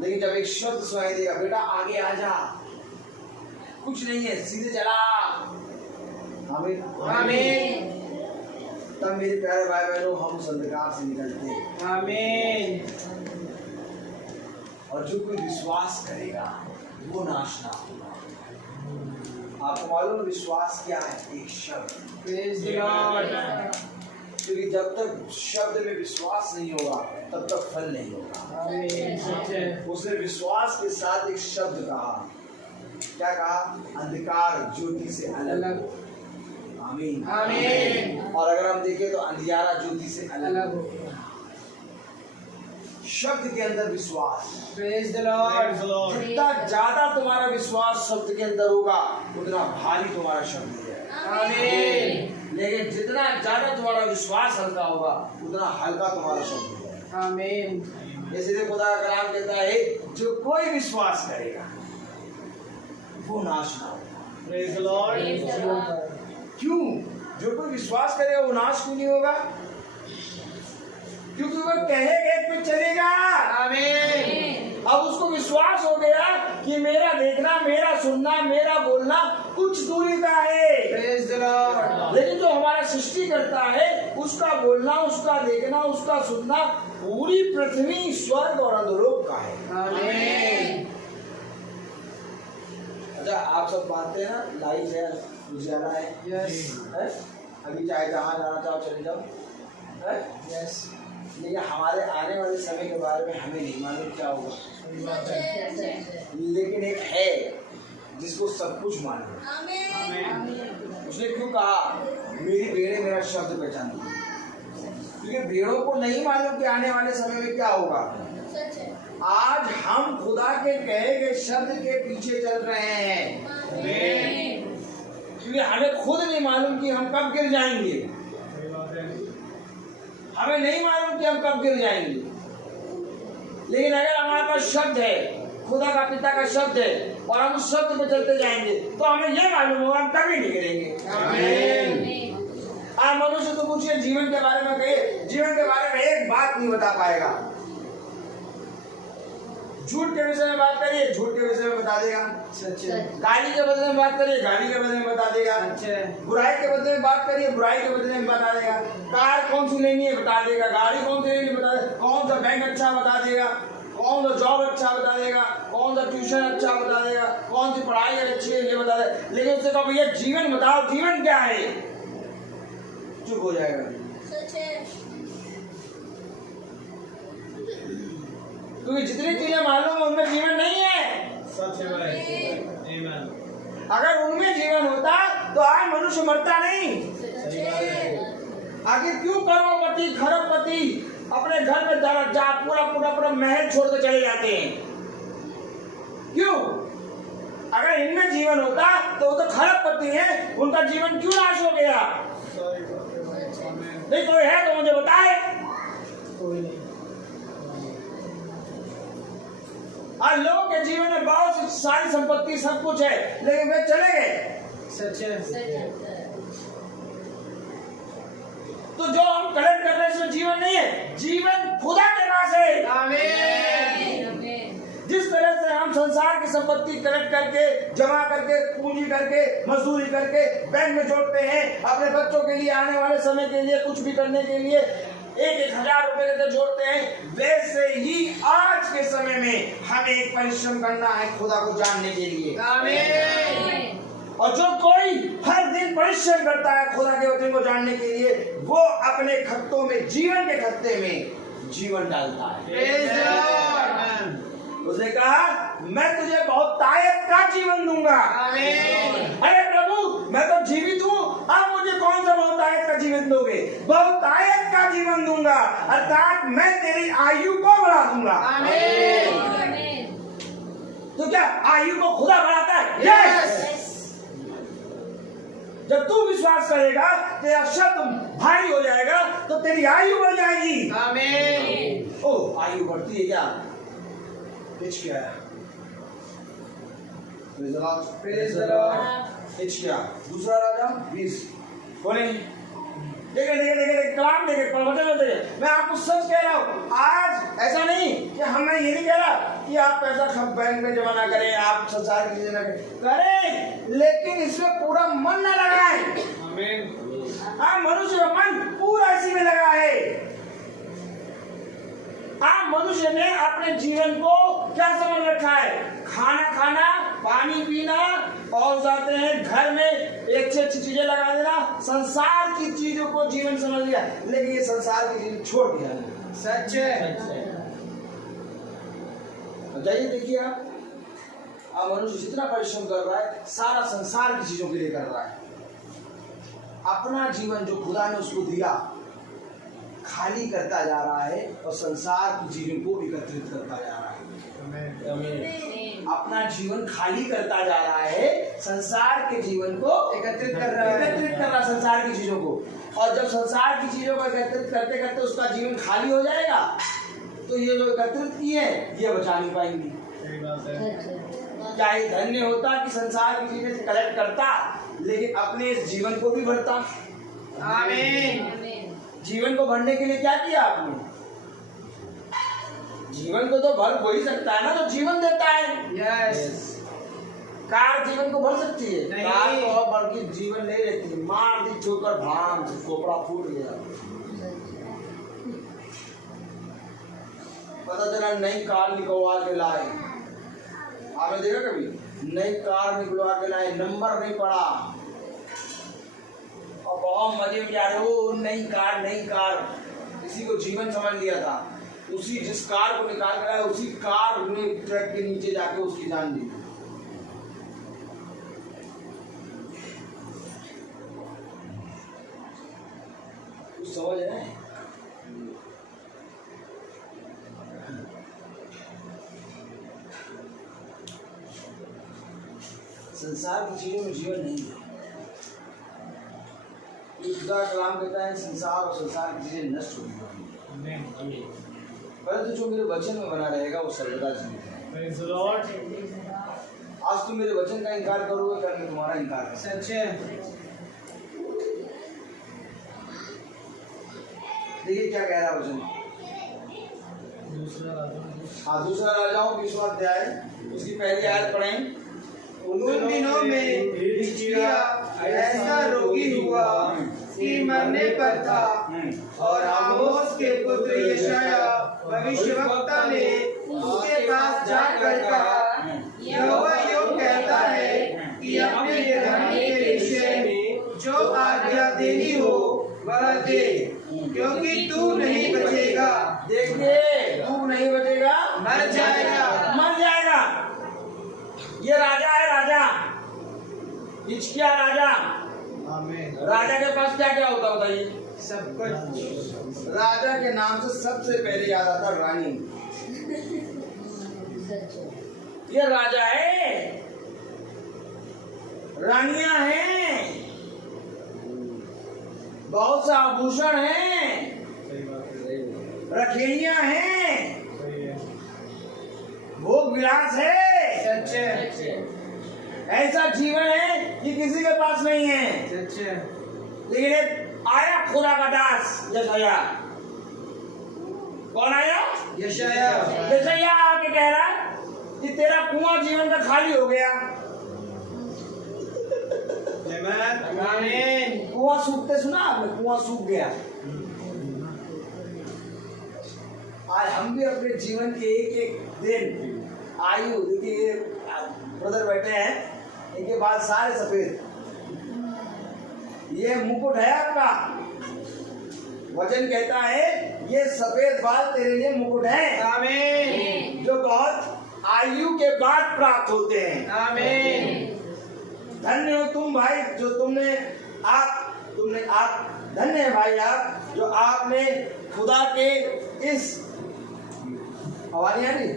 लेकिन जब एक शब्द सुनाई देगा बेटा आगे आ जा, कुछ नहीं है सीधे चला। आमीन। आमीन। तब मेरे प्यारे भाई बहनों हम उस अंधकार से निकलते हैं। आमीन। और जो कोई विश्वास करेगा वो नाश ना होगा। आपको मालूम है विश्वास क्या है? एक शब्द। Praise the Lord. क्योंकि जब तक शब्द में विश्वास नहीं होगा तब तक फल नहीं होगा। आमीन। सच है। उसने विश्वास के साथ एक शब्द कहा। क्या कहा? अंधकार ज्योति से अलग। आमीन। आमीन। और अगर हम देखें तो अंधियारा ज्योति से अलग अलग हो। शब्द के अंदर विश्वास। Praise the Lord. जितना ज्यादा तुम्हारा विश्वास शब्द के अंदर होगा उतना भारी तुम्हारा शब्द है। आमीन। लेकिन जितना ज्यादा तुम्हारा विश्वास हल्का होगा उतना हल्का तुम्हारा शब्द है। आमीन। इसलिए खुदा का कलाम कहता है जो कोई विश्वास करेगा वो नाश ना होगा। Praise the Lord. क्यों? जो कोई विश्वास करेगा वो नाश क्यों नहीं होगा? क्योंकि वो कहेगा एक पे चलेगा। आमीन। अब उसको विश्वास हो गया कि मेरा देखना, मेरा सुनना, मेरा बोलना कुछ दूरी का है, प्रेज द लॉर्ड। लेकिन जो हमारा सृष्टि करता है उसका बोलना, उसका देखना, उसका सुनना पूरी पृथ्वी, स्वर्ग और अधोलोक का है। आमीन। अच्छा, आप सब मानते हैं ना लाइफ है, उजाला है, यस है? अभी चाहे जहाँ जाना चाहो चले जाओ, है? यस। लेकिन हमारे आने वाले समय के बारे में हमें नहीं मालूम क्या होगा, लेकिन एक है जिसको सब कुछ मालूम है। उसने क्यों कहा मेरी भेड़ें मेरा शब्द पहचानती, क्योंकि भेड़ों को नहीं मालूम कि आने वाले समय में क्या होगा। आज हम खुदा के कहे गए शब्द के पीछे चल रहे हैं, क्योंकि हमें खुद नहीं मालूम कि हम कब गिर जाएंगे। हमें नहीं मालूम कि हम कब गिर जाएंगे, लेकिन अगर हमारे पास शब्द है, खुदा का पिता का शब्द है, और हम उस शब्द पे चलते जाएंगे तो हमें यह मालूम होगा हम कभी नहीं गिरेंगे। आमीन। आज मनुष्य तो पूछिए जीवन के बारे में, कहिए जीवन के बारे में एक बात नहीं बता पाएगा। झूठ के विषय में बात करिए, झूठ के विषय में बता देगा। सच है। गाली के बदले में बात करिए, गाली के बदले में बता देगा। सच है। बुराई के बदले में बात करिए, बुराई के बदले में बता देगा। कार कौन सी लेनी है बता देगा, गाड़ी कौन सी लेनी है बता देगा, कौन सा बैंक अच्छा बता देगा, कौन सा जॉब अच्छा बता देगा, कौन सा ट्यूशन अच्छा बता देगा, कौन सी पढ़ाई अच्छी है ये बता देगा। लेकिन उससे कहो भैया जीवन बताओ, जीवन क्या है, चुप हो जाएगा। क्योंकि जितनी चीजें मालूम है उनमें जीवन नहीं है। सच है भाई। आमीन। अगर उनमें जीवन होता तो आज मनुष्य मरता नहीं। आखिर क्यों करोड़पति खरबपति अपने घर में जा पूरा महल छोड़ के चले जाते हैं, क्यों? अगर इनमें जीवन होता तो वो तो खरबपति हैं, उनका जीवन क्यों नाश हो गया? नहीं कोई है तो मुझे बताए। कोई नहीं। आज लोगों के जीवन में बहुत सी सारी संपत्ति सब कुछ है, लेकिन वे चले गए। सच है। तो जो हम कलेक्ट कर रहे हैं इसमें जीवन नहीं है, जीवन खुदा के पास है। आमीन। जिस तरह से हम संसार की संपत्ति कलेक्ट करके, जमा करके, पूंजी करके, मजदूरी करके बैंक में जोड़ते हैं, अपने बच्चों के लिए आने वाले समय के लिए कुछ भी करने के लिए 1,000 रुपए करके जोड़ते हैं, वैसे ही आज के समय में हमें एक परिश्रम करना है खुदा को जानने के लिए। आमीन। और जो कोई हर दिन परिश्रम करता है खुदा के वचन को जानने के लिए, वो अपने खत्तों में, जीवन के खत्ते में जीवन डालता है। Praise the Lord. उसने कहा मैं तुझे बहुत तायत का जीवन दूंगा। आमीन। अरे प्रभु मैं तो जीवित हूँ, आप मुझे कौन सा बहुत तायत का जीवन दोगे? बहुत तायत का जीवन दूंगा, अर्थात मैं तेरी आयु को बढ़ा दूंगा। आमीन। तो क्या आयु को खुदा बढ़ाता है? यस। जब तू विश्वास करेगा, तेरा शब्द भारी हो जाएगा तो तेरी आयु बढ़ जाएगी। आमीन। ओ आयु बढ़ती है क्या? हिच क्या है? Praise the Lord. हिच क्या? दूसरा राजा 20 बोले देखिए कलाम देखिए, प्रवचन देखिए। मैं आपको सच कह रहा हूँ, आज ऐसा नहीं कि मैं ये नहीं कह रहा कि आप पैसा बैंक में जमा ना करें, आप संसार की चीजें ना करें, लेकिन इसमें पूरा मन ना लगाएं। आमीन। हाँ, मनुष्य का मन पूरा इसी में लगा है। आप मनुष्य ने अपने जीवन को क्या समझ रखा है? खाना खाना, पानी पीना, और जाते हैं घर में एक से अच्छी चीजें लगा देना, संसार की चीजों को जीवन समझ लिया, लेकिन ये संसार की चीज छोड़ दिया। सच है। जाइए देखिए आप मनुष्य जितना परिश्रम कर रहा है सारा संसार की चीजों के लिए कर रहा है। अपना जीवन जो खुदा ने उसको दिया खाली करता जा रहा है और संसार की चीजों को एकत्रित करता जा रहा है। अपना जीवन खाली करता जा रहा है, संसार के जीवन को एकत्रित कर रहा है। एकत्रित कर रहा है संसार की चीजों को। और जब संसार की चीजों को एकत्रित करते करते उसका जीवन खाली हो जाएगा तो ये जो एकत्रित किए हैं ये बचा नहीं पाएंगे। क्या ये धन्य होता कि संसार की चीजें कलेक्ट करता लेकिन अपने इस जीवन को भी भरता। आमीन। जीवन को भरने के लिए क्या किया आपने? जीवन को तो भर वही सकता है ना, तो जीवन देता है। यस। कार जीवन को भर सकती है? नहीं। कार तो बल्कि जीवन नहीं रहती, मार दी ठोकर भाम से खोपड़ा फूट गया। पता चला नई कार निकलवा के लाए, आपने देखा कभी? नई कार निकलवा के लाए, नंबर नहीं पड़ा और बहुत मजे में जा रहे हो, नई कार। किसी को जीवन समझ लिया था, उसी जिस कार को निकाल कर लाए उसी कार ने ट्रक के नीचे जाके उसकी जान दी। कुछ समझ रहे हैं? संसार की चीजों में जीवन नहीं है। खुदा कलाम कहता है संसार और संसार की चीजें नष्ट हो गई, परंतु जो मेरे वचन में बना रहेगा वो सर्वदा जीवित है। आज तुम मेरे वचन का इनकार करोगे, कल मैं तुम्हारा इनकार करूंगा। सच है। देखिए क्या कह रहा है वचन। दूसरा राजाओं 20वां अध्याय उसकी पहली आयत पढ़ें। उन दिनों में हिजकिय्याह ऐसा रोगी हुआ कि मरने पर था, और आमोस के पुत्र यशायाह भविष्यवक्ता ने उसके पास जाकर कहा, यहोवा यूं कहता है कि अपने निर्धारित के विषय में जो आज्ञा देनी हो वह दे, क्योंकि तू नहीं बचेगा। देखिए, तू नहीं बचेगा, मर जाएगा। ये राजा है, राजा हिजकिय्याह राजा। आमीन। राजा के पास क्या क्या होता बताइए? सब कुछ। राजा के नाम से सबसे पहले याद आता रानी। ये राजा है, रानियां हैं, बहुत सा आभूषण हैं, रखेलियां हैं, भोग विलास है। सच है। ऐसा जीवन है कि किसी के पास नहीं है। सच है। लेकिन एक आया खुदा का दास यशायाह। कौन आया? यशायाह। यशायाह आके कह रहा कि तेरा कुआं जीवन का खाली हो गया। आमीन। कुआं सूखते सुना आपने? कुआं सूख गया। आज हम भी अपने जीवन के एक एक दिन आयु, देखिए ब्रदर बैठे हैं, इनके बाल सारे सफेद, ये मुकुट है आपका। वचन कहता है ये सफेद बाल तेरे लिए मुकुट है। आमीन। जो बहुत आयु के बाद प्राप्त होते हैं। आमीन। धन्य हो तुम भाई, जो तुमने आप धन्य है भाई आप, जो आपने खुदा के इस आवाज आ रही।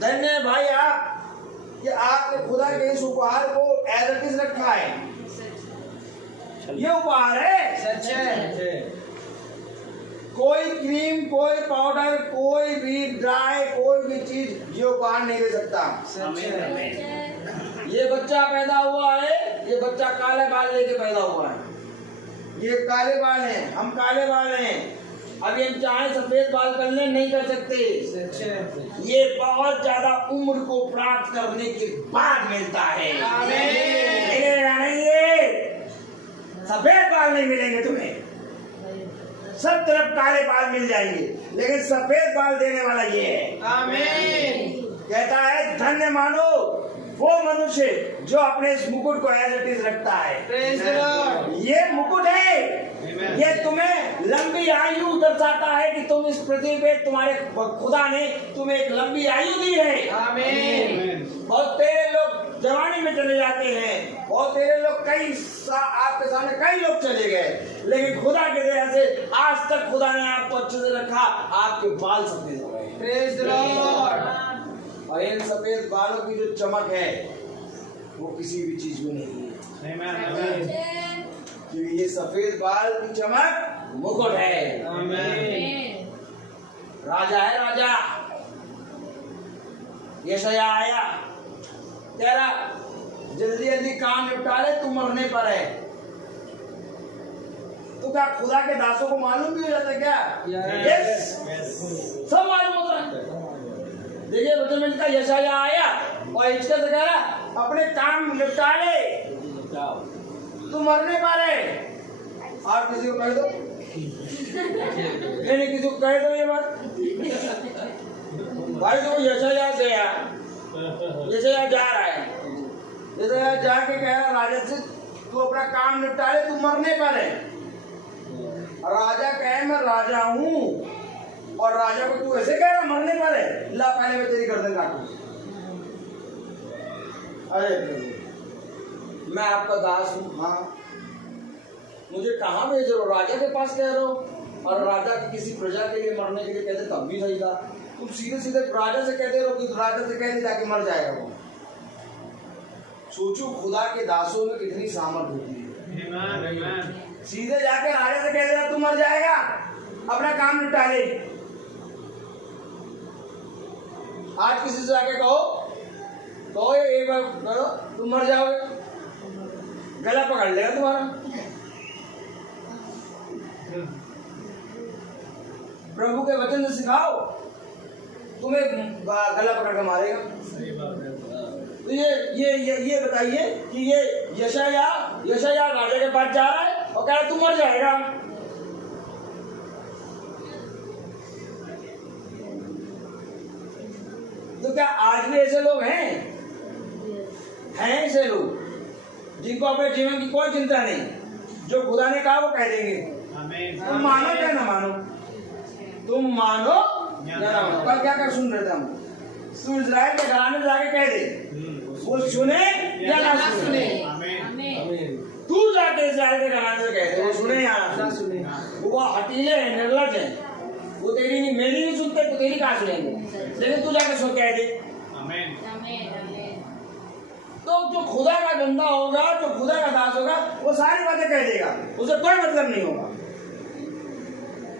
धन्य है भाई आप कि आपने खुदा के इस उपहार को एज इट इज रखा है। ये उपहार है। सच है। कोई क्रीम, कोई पाउडर, कोई भी ड्राई, कोई भी चीज ये उपहार नहीं दे सकता। सच है। ये बच्चा पैदा हुआ है, ये बच्चा काले बाल लेके पैदा हुआ है, ये काले बाल हैं, हम काले बाल हैं। अभी हम चाहे सफेद बाल कर लें, नहीं कर सकते। सच है। ये बहुत ज्यादा उम्र को प्राप्त करने के बाद मिलता है। आमीन। मिलेगा नहीं, ये सफेद बाल नहीं मिलेंगे तुम्हें, सब तरफ काले बाल मिल जाएंगे, लेकिन सफेद बाल देने वाला ये है। आमीन। कहता है धन्य मानो वो मनुष्य जो अपने इस मुकुट को एज इट इज रखता है। Praise the Lord. ये मुकुट है, ये तुम्हें लंबी आयु दर्शाता है कि तुम इस पृथ्वी पे, तुम्हारे खुदा ने तुम्हें एक लंबी आयु दी है। आमीन। बहुत तेरे लोग जवानी में चले जाते हैं, बहुत तेरे लोग आपके सामने कई लोग चले गए, लेकिन खुदा के दया से आज तक खुदा ने आपको अच्छे से रखा, आपके बाल सफेद हो गए। Praise the Lord. और इन सफेद बालों की जो चमक है वो किसी भी चीज में नहीं है, क्योंकि ये सफेद बाल की चमक मुकुट है। आमीन। राजा है, राजा। यशायाह आया, तेरा जल्दी जल्दी काम निपटा ले, तू मरने पर है। तो क्या खुदा के दासों को मालूम भी हो जाता है क्या? यस, सब मालूम होता है। देखिए वचन में लिखा यशायाह आया और हिचकिय्याह से कह रहा अपने काम निपटा ले, तू मरने वाले। आप किसी को कह दो, नहीं किसी को कह दो ये बात भाई, तो यशायाह गया, यशायाह जा रहा है, यशायाह जाके कह रहा राजा से तू अपना काम निपटा ले, तू मरने पर है। राजा कहे मैं राजा हूं, और राजा को तू ऐसे कह रहा मरने पर है, ला पहले मैं तेरी गर्दन काटूं। अरे प्रभु मैं आपका दास हूं, हाँ मुझे कहाँ भेज रहे हो? राजा के पास कह रहे हो, और राजा की किसी प्रजा के लिए मरने के लिए कहते तब भी सही था। तुम सीधे सीधे राजा से कहते रहो कि राजा से कहते जाके मर जाएगा वो। सोचो खुदा के दासों में कितनी सामर्थ होती है। सीधे जाके राजा से कह देगा तू मर जाएगा, अपना काम निपटा ले। आज किसी से आके कहो एक बार करो तुम मर जाओगे, गला पकड़ लेगा तुम्हारा। प्रभु के वचन से सिखाओ, तुम्हें गला पकड़ कर मारेगा। तो ये बताइए कि ये यशायाह राजा के पास जा रहा है और कह रहा तू मर जाएगा। तो क्या आज भी ऐसे लोग हैं ऐसे लोग जिनको अपने जीवन की कोई चिंता नहीं, जो खुदा ने कहा वो कह देंगे। तुम मानो क्या ना मानो, तुम मानो या ना मानो। पर क्या कर सुन रहे थे हम, तू इजराइल के घराने में जाके कह दे, वो सुने या ना सुने। तू जाके इजराइल के घराने में कह दे, वो सुने या ना सुने। वो हटीले हैं, निर्लज हैं, वो तेरी नहीं मेरी नहीं सुनते तो तेरी कहाँ सुनेंगे, लेकिन तू जाके सुन कह दे। तो जो खुदा का बंदा होगा, जो खुदा का दास होगा, वो सारी बातें कह देगा, उसे कोई मतलब नहीं होगा।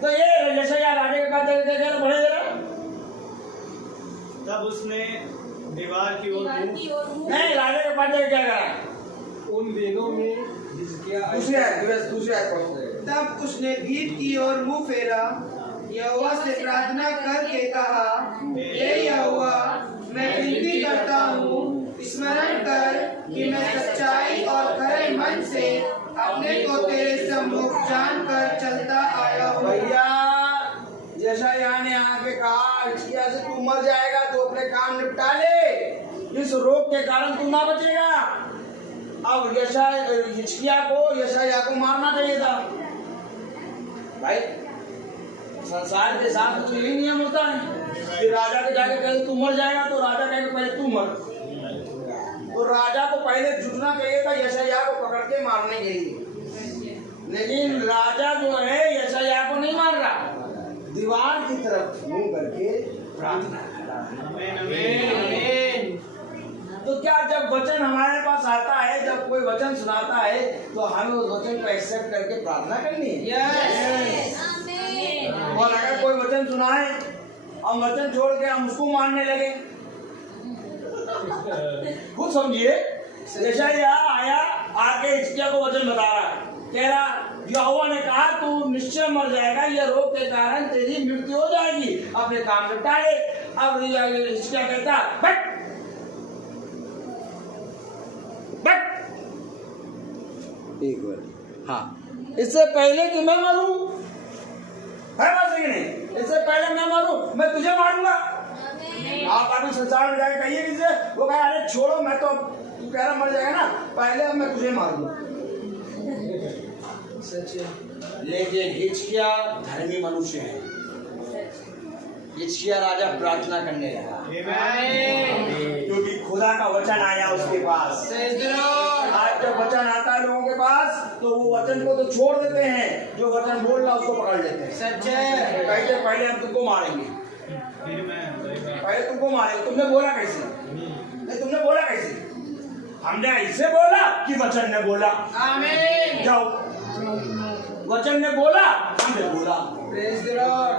तो ये यशायाह राजा के पास जाकर बढ़े जरा, तब उसने दीवार की ओर नहीं राजा के पास जाकर क्या करा? उन दिनों में दूसरे तब उसने भीत की ओर मुंह फेरा, यहोवा से प्रार्थना करके कहा, हे यहोवा मैं विनती करता हूँ, स्मरण कर कि मैं सच्चाई और खरे मन से अपने को तेरे सम्मुख जानकर चलता आया हूँ। भैया यशायाह ने आके कहा हिचकिय्याह से तू मर जाएगा, तो अपने काम निपटा ले, इस रोग के कारण तू ना बचेगा। अब हिचकिय्याह को मारना चाहिए था भाई। संसार के साथ तो यही नियम होता है कि राजा के जाके कहे तू मर जाएगा, तो राजा कहे पहले तू मर। तो राजा को पहले झुकना चाहिए था यशायाह को पकड़ के मारने के लिए, लेकिन राजा जो है यशायाह को नहीं मार रहा, दीवार की तरफ मुंह करके प्रार्थना कर रहा है। तो क्या जब वचन हमारे पास आता है, जब कोई वचन सुनाता है, तो हमें उस वचन को एक्सेप्ट करके प्रार्थना करनी है। और अगर कोई वचन सुनाए और वचन छोड़ के हम उसको मानने लगे, खुद समझिए यशायाह आया आके हिचकिय्याह को वचन बता रहा, कह रहा यहोवा ने कहा तू निश्चय मर जाएगा, ये रोग के कारण तेरी मृत्यु हो जाएगी, अपने काम निपटा ले। अब हिचकिय्याह कहता बट एक मिनट, हाँ इससे पहले कि मैं मरूं, है बात सही नहीं, इससे पहले मैं मरूं मैं तुझे मारूंगा। आप अभी संसार में जाके कहिए किसी, वो कहे अरे छोड़ो मैं तो, तू कह रहा मर जाएगा ना, पहले अब मैं तुझे मारूंगा। लेकिन हिचकिय्याह धर्मी मनुष्य है, हिचकिय्याह राजा प्रार्थना करने लगा क्योंकि खुदा का वचन आया उसके पास। आज जब वचन आता है लोगों के पास, तो वो वचन को तो छोड़ देते हैं, जो वचन बोल रहा उसको पकड़ लेते हैं। सच है, कहते पहले हम तुमको मारेंगे, पहले तुमको मारेंगे। तुमने बोला कैसे? नहीं तुमने बोला कैसे? हमने ऐसे बोला कि वचन ने बोला। आमीन। जाओ, वचन ने बोला, हमने बोला। Praise the Lord.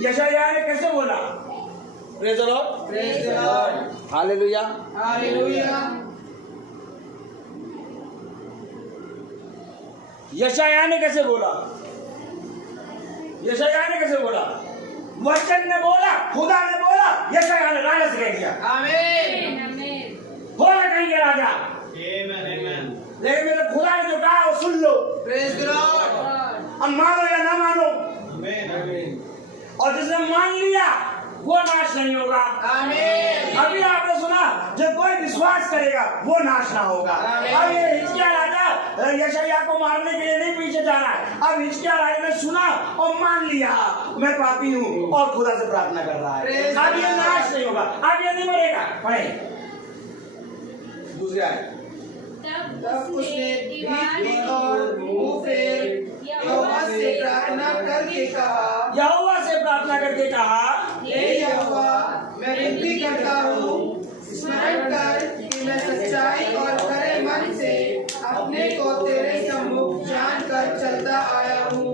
यशायाह ने कैसे बोला? Praise the Lord, praise the Lord, hallelujah, hallelujah. यशायाह ने कैसे बोला? यशायाह ने कैसे बोला? वचन ने बोला, खुदा ने बोला, यशायाह ने राजा से कह दिया। आमीन। आमीन। होगा कहेंगे राजा, Amen, amen. लेकिन मेरे खुदा ने जो कहा वो सुन लो। Praise the Lord. अब मानो या ना मानो, Amen, amen. और जिसने मान लिया वो नाश नहीं होगा। आमीन। अभी आपने सुना, जब कोई विश्वास करेगा वो नाश ना होगा। आमीन। अब ये हिजकिय्याह राजा यशायाह को मारने के लिए नहीं पीछे जा रहा है। अब हिजकिय्याह राजा ने सुना और मान लिया मैं पापी हूँ और खुदा से प्रार्थना कर रहा है। अब ये नाश नहीं होगा, अब ये नहीं मरेगा। पढ़े दूसरे आए। तब उसने भीख और मुंह फेर यहोवा से प्रार्थना करके कहा, यहोवा से प्रार्थना करके कहा, हे यहोवा, मैं विनती करता हूँ, स्मरण कर कि मैं सच्चाई और खरे मन से अपने को तेरे सम्मुख जान कर चलता आया हूँ,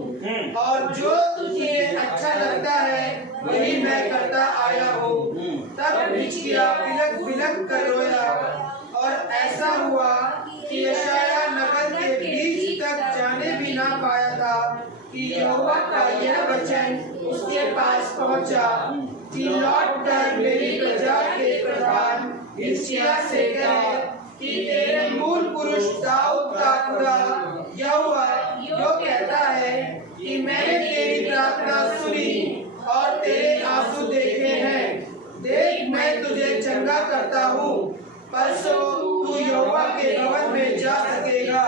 और जो तुझे अच्छा लगता है वही मैं करता आया हूँ। तब हिजकिय्याह बिलख बिलख कर रोया, और ऐसा हुआ कि यशायाह नगर के बीच तक जाने भी ना पाया था कि यहोवा का यह वचन उसके पास पहुंचा कि लौट कर मेरी प्रजा के प्रधान हिजकिय्याह से कहे कि तेरे मूल पुरुष दाऊद का खुदा यहोवा यो कहता है कि मैंने तेरी प्रार्थना सुनी और तेरे आंसू देखे हैं। देख, मैं तुझे चंगा करता हूँ, परसों तू यहोवा के भवन में जा सकेगा।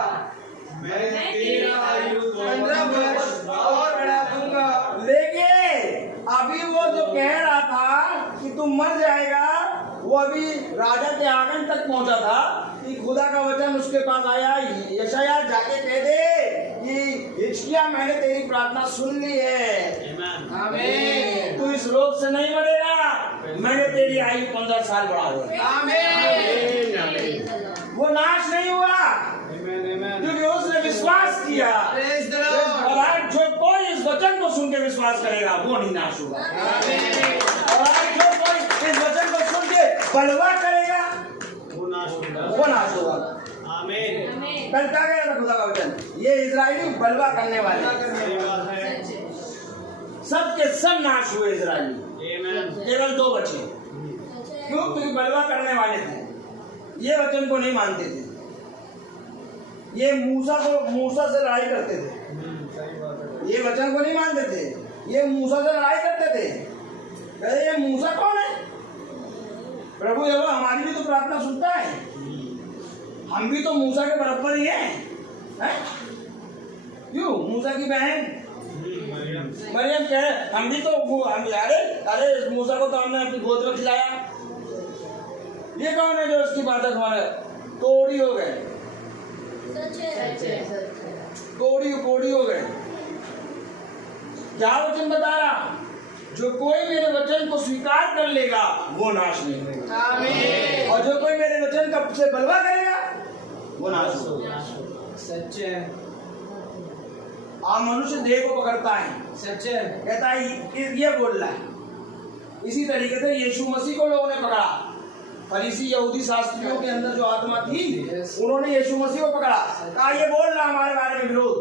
मैं तेरा आयु 15 वर्ष और बढ़ा दूंगा। लेकिन अभी वो जो कह रहा था कि तू मर जाएगा, वो अभी राजा के आंगन तक पहुंचा था कि खुदा का वचन उसके पास आया, यशायाह जाके कह दे कि हिजकिय्याह मैंने तेरी प्रार्थना सुन ली है। आमीन। तू इस रोग से नहीं मरेगा, मैंने तेरी आयु 15 साल बढ़ा दी। आमीन। वो नाश नहीं हुआ क्योंकि उसने विश्वास किया। Praise the Lord. और आज जो कोई इस वचन को सुन के विश्वास करेगा वो नहीं नाश होगा। आमीन। और आज जो कोई इस वचन को सुन के बलवा करेगा वो नाश होगा। वो नाश होगा। आमीन। आमीन। कल क्या कह रहा था खुदा का वचन? ये इजरायली बलवा करने वाले सही बात है। सब के सब नाश हुए इजरायली, Amen. केवल 2 बचे। क्यों? क्योंकि बलवा करने वाले थे, ये वचन को नहीं मानते थे, ये मूसा से लड़ाई करते थे। सही बात है। ये वचन को नहीं मानते थे, ये मूसा से लड़ाई करते थे। अरे ये मूसा कौन है? प्रभु यहोवा हमारी भी तो प्रार्थना सुनता है, हम भी तो मूसा के बराबर ही हैं। क्यों? मूसा की बहन मरियम कह, हम भी तो अरे मूसा को तो हमने अपनी गोद में खिलाया। ये कौन है जो उसकी बातें हमारे कोड़ी हो गए, कोड़ी हो गए। क्या वचन बता रहा? जो कोई मेरे वचन को स्वीकार कर लेगा वो नाश नहीं होगा। आमीन। और जो कोई मेरे वचन का से बलवा करेगा वो नाश होगा। सच है। आप मनुष्य देह को पकड़ता है, सच है। कहता है ये बोल रहा है। इसी तरीके से यीशु मसीह को लोगों ने पकड़ा। फरीसी यहूदी शास्त्रियों के अंदर जो आत्मा थी, उन्होंने यीशु मसीह को पकड़ा, कहा ये बोल रहा हमारे बारे में विरोध।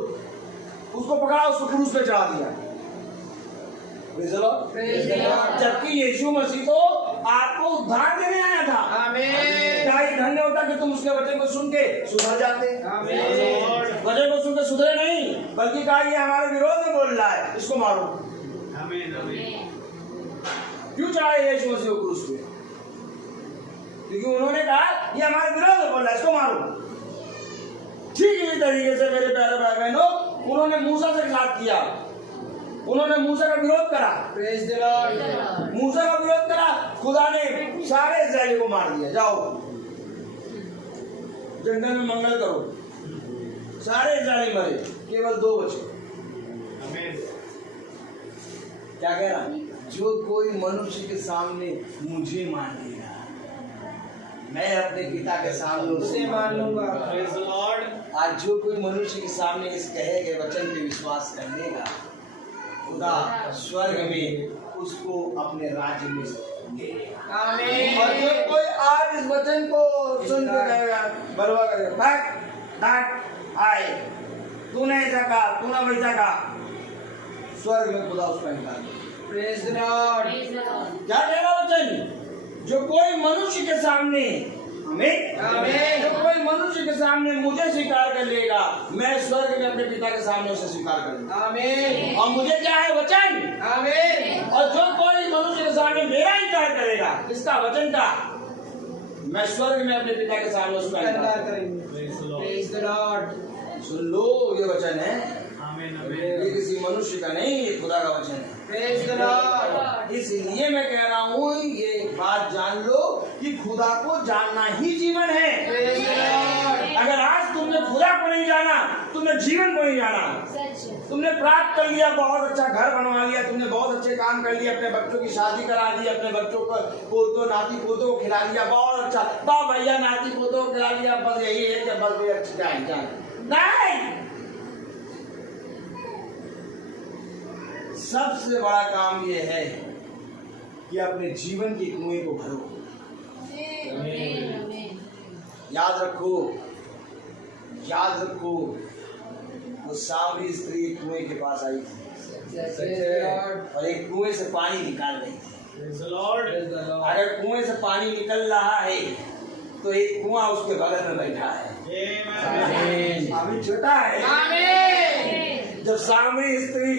उसको पकड़ा, उसको क्रूस पे चढ़ा दिया। जबकि यीशु मसीह तो आपको उद्धार देने आया था। आमीन। क्या ये धन्य होता कि तुम उसके वचन को सुन के सुधर जाते। आमीन। वचन को सुन के सुधरे नहीं, बल्कि कहा ये हमारे विरोध में बोल रहा है, इसको मारो। आमीन। आमीन। क्यों चढ़ाए यीशु मसीह को क्रूस पे? क्योंकि उन्होंने कहा ये हमारे विरोध में बोल रहा है, इसको मारो। ठीक इसी तरीके से मेरे प्यारे भाई बहनों, उन्होंने मूसा से खिलाफ किया, उन्होंने मूसा का विरोध करा। Praise the Lord. मूसा का विरोध करा, खुदा ने सारे इस्राएली को मार दिया। जाओ जंगल में मंगल करो। सारे इस्राएली मरे, केवल 2 बचे। आमीन। क्या कह रहा? जो कोई मनुष्य के सामने मुझे मान लेगा, मैं अपने पिता के सामने उसे मान लूंगा। Praise the Lord. आज जो कोई मनुष्य के सामने इस कहे गए वचन पे विश्वास कर लेगा, खुदा स्वर्ग में उसको अपने राज्य में लेगा। आमीन। और जो कोई आज इस वचन को सुन के कहेगा, बलवा करेगा, भाग, डांट, आए, तूने ऐसा कहा, तूने वैसा कहा, स्वर्ग में खुदा उसका इनकार कर। Praise the Lord. क्या कहेगा वचन? जो कोई मनुष्य के सामने, आमीन, आमीन, जो कोई मनुष्य के सामने मुझे स्वीकार कर लेगा, मैं स्वर्ग में अपने पिता के सामने उसे स्वीकार करूंगा। आमीन, और मुझे क्या है वचन? आमीन, और जो कोई मनुष्य के सामने मेरा इनकार करेगा, किसका? वचन का, मैं स्वर्ग में अपने पिता के सामने उसका इनकार करेंगे। Praise the Lord. सुन लो, ये वचन है, ये किसी मनुष्य का नहीं, ये खुदा का वचन है। Praise the Lord. इसलिए मैं कह रहा हूँ, ये बात जान लो कि खुदा को जानना ही जीवन है। Praise the Lord. अगर आज तुमने खुदा को नहीं जाना, तुमने जीवन को नहीं जाना। तुमने प्राप्त कर लिया, बहुत अच्छा घर बनवा लिया, तुमने बहुत अच्छे काम कर लिए, अपने बच्चों की शादी करा दी, अपने बच्चों को पोतों नाती पोतों को खिला लिया, बहुत अच्छा, तो भैया नाती पोतों को खिला लिया, बस यही है कि बस ये अच्छी जाए। नहीं, सबसे बड़ा काम ये है कि अपने जीवन के कुएं को भरो। याद रखो, याद रखो, वो सामरी स्त्री एक कुएं के पास आई थी और एक कुएं से पानी निकाल रही थी। अगर कुएं से पानी निकल रहा है तो एक कुआं उसके बगल में बैठा है। अभी छोटा है। जब सामरी स्त्री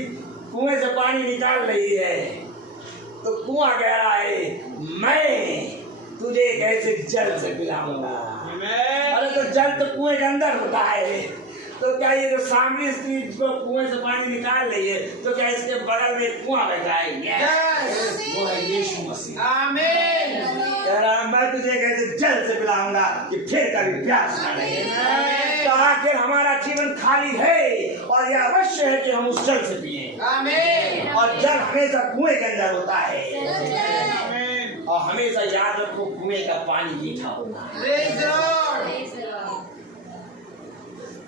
कुएं से पानी निकाल रही है तो कुआं कह रहा है, मैं तुझे कैसे जल से पिलाऊंगा। अरे तो जल तो कुएं के अंदर होता है, तो क्या ये जो सामरी स्त्री को कुएं से पानी निकाल रही है, तो क्या इसके बगल में कुआं बैठा है? वो है यीशु मसीह। आमीन। कह रहा, मैं तुझे कैसे जल से पिलाऊंगा कि फिर कभी प्यास ना लगे। तो आखिर हमारा जीवन खाली है और यह अवश्य है कि हम उस जल से पिए। आमीन। और जल हमेशा कुएं के अंदर होता है। और हमेशा याद रखो, कुएं का पानी मीठा होता है। Praise the Lord.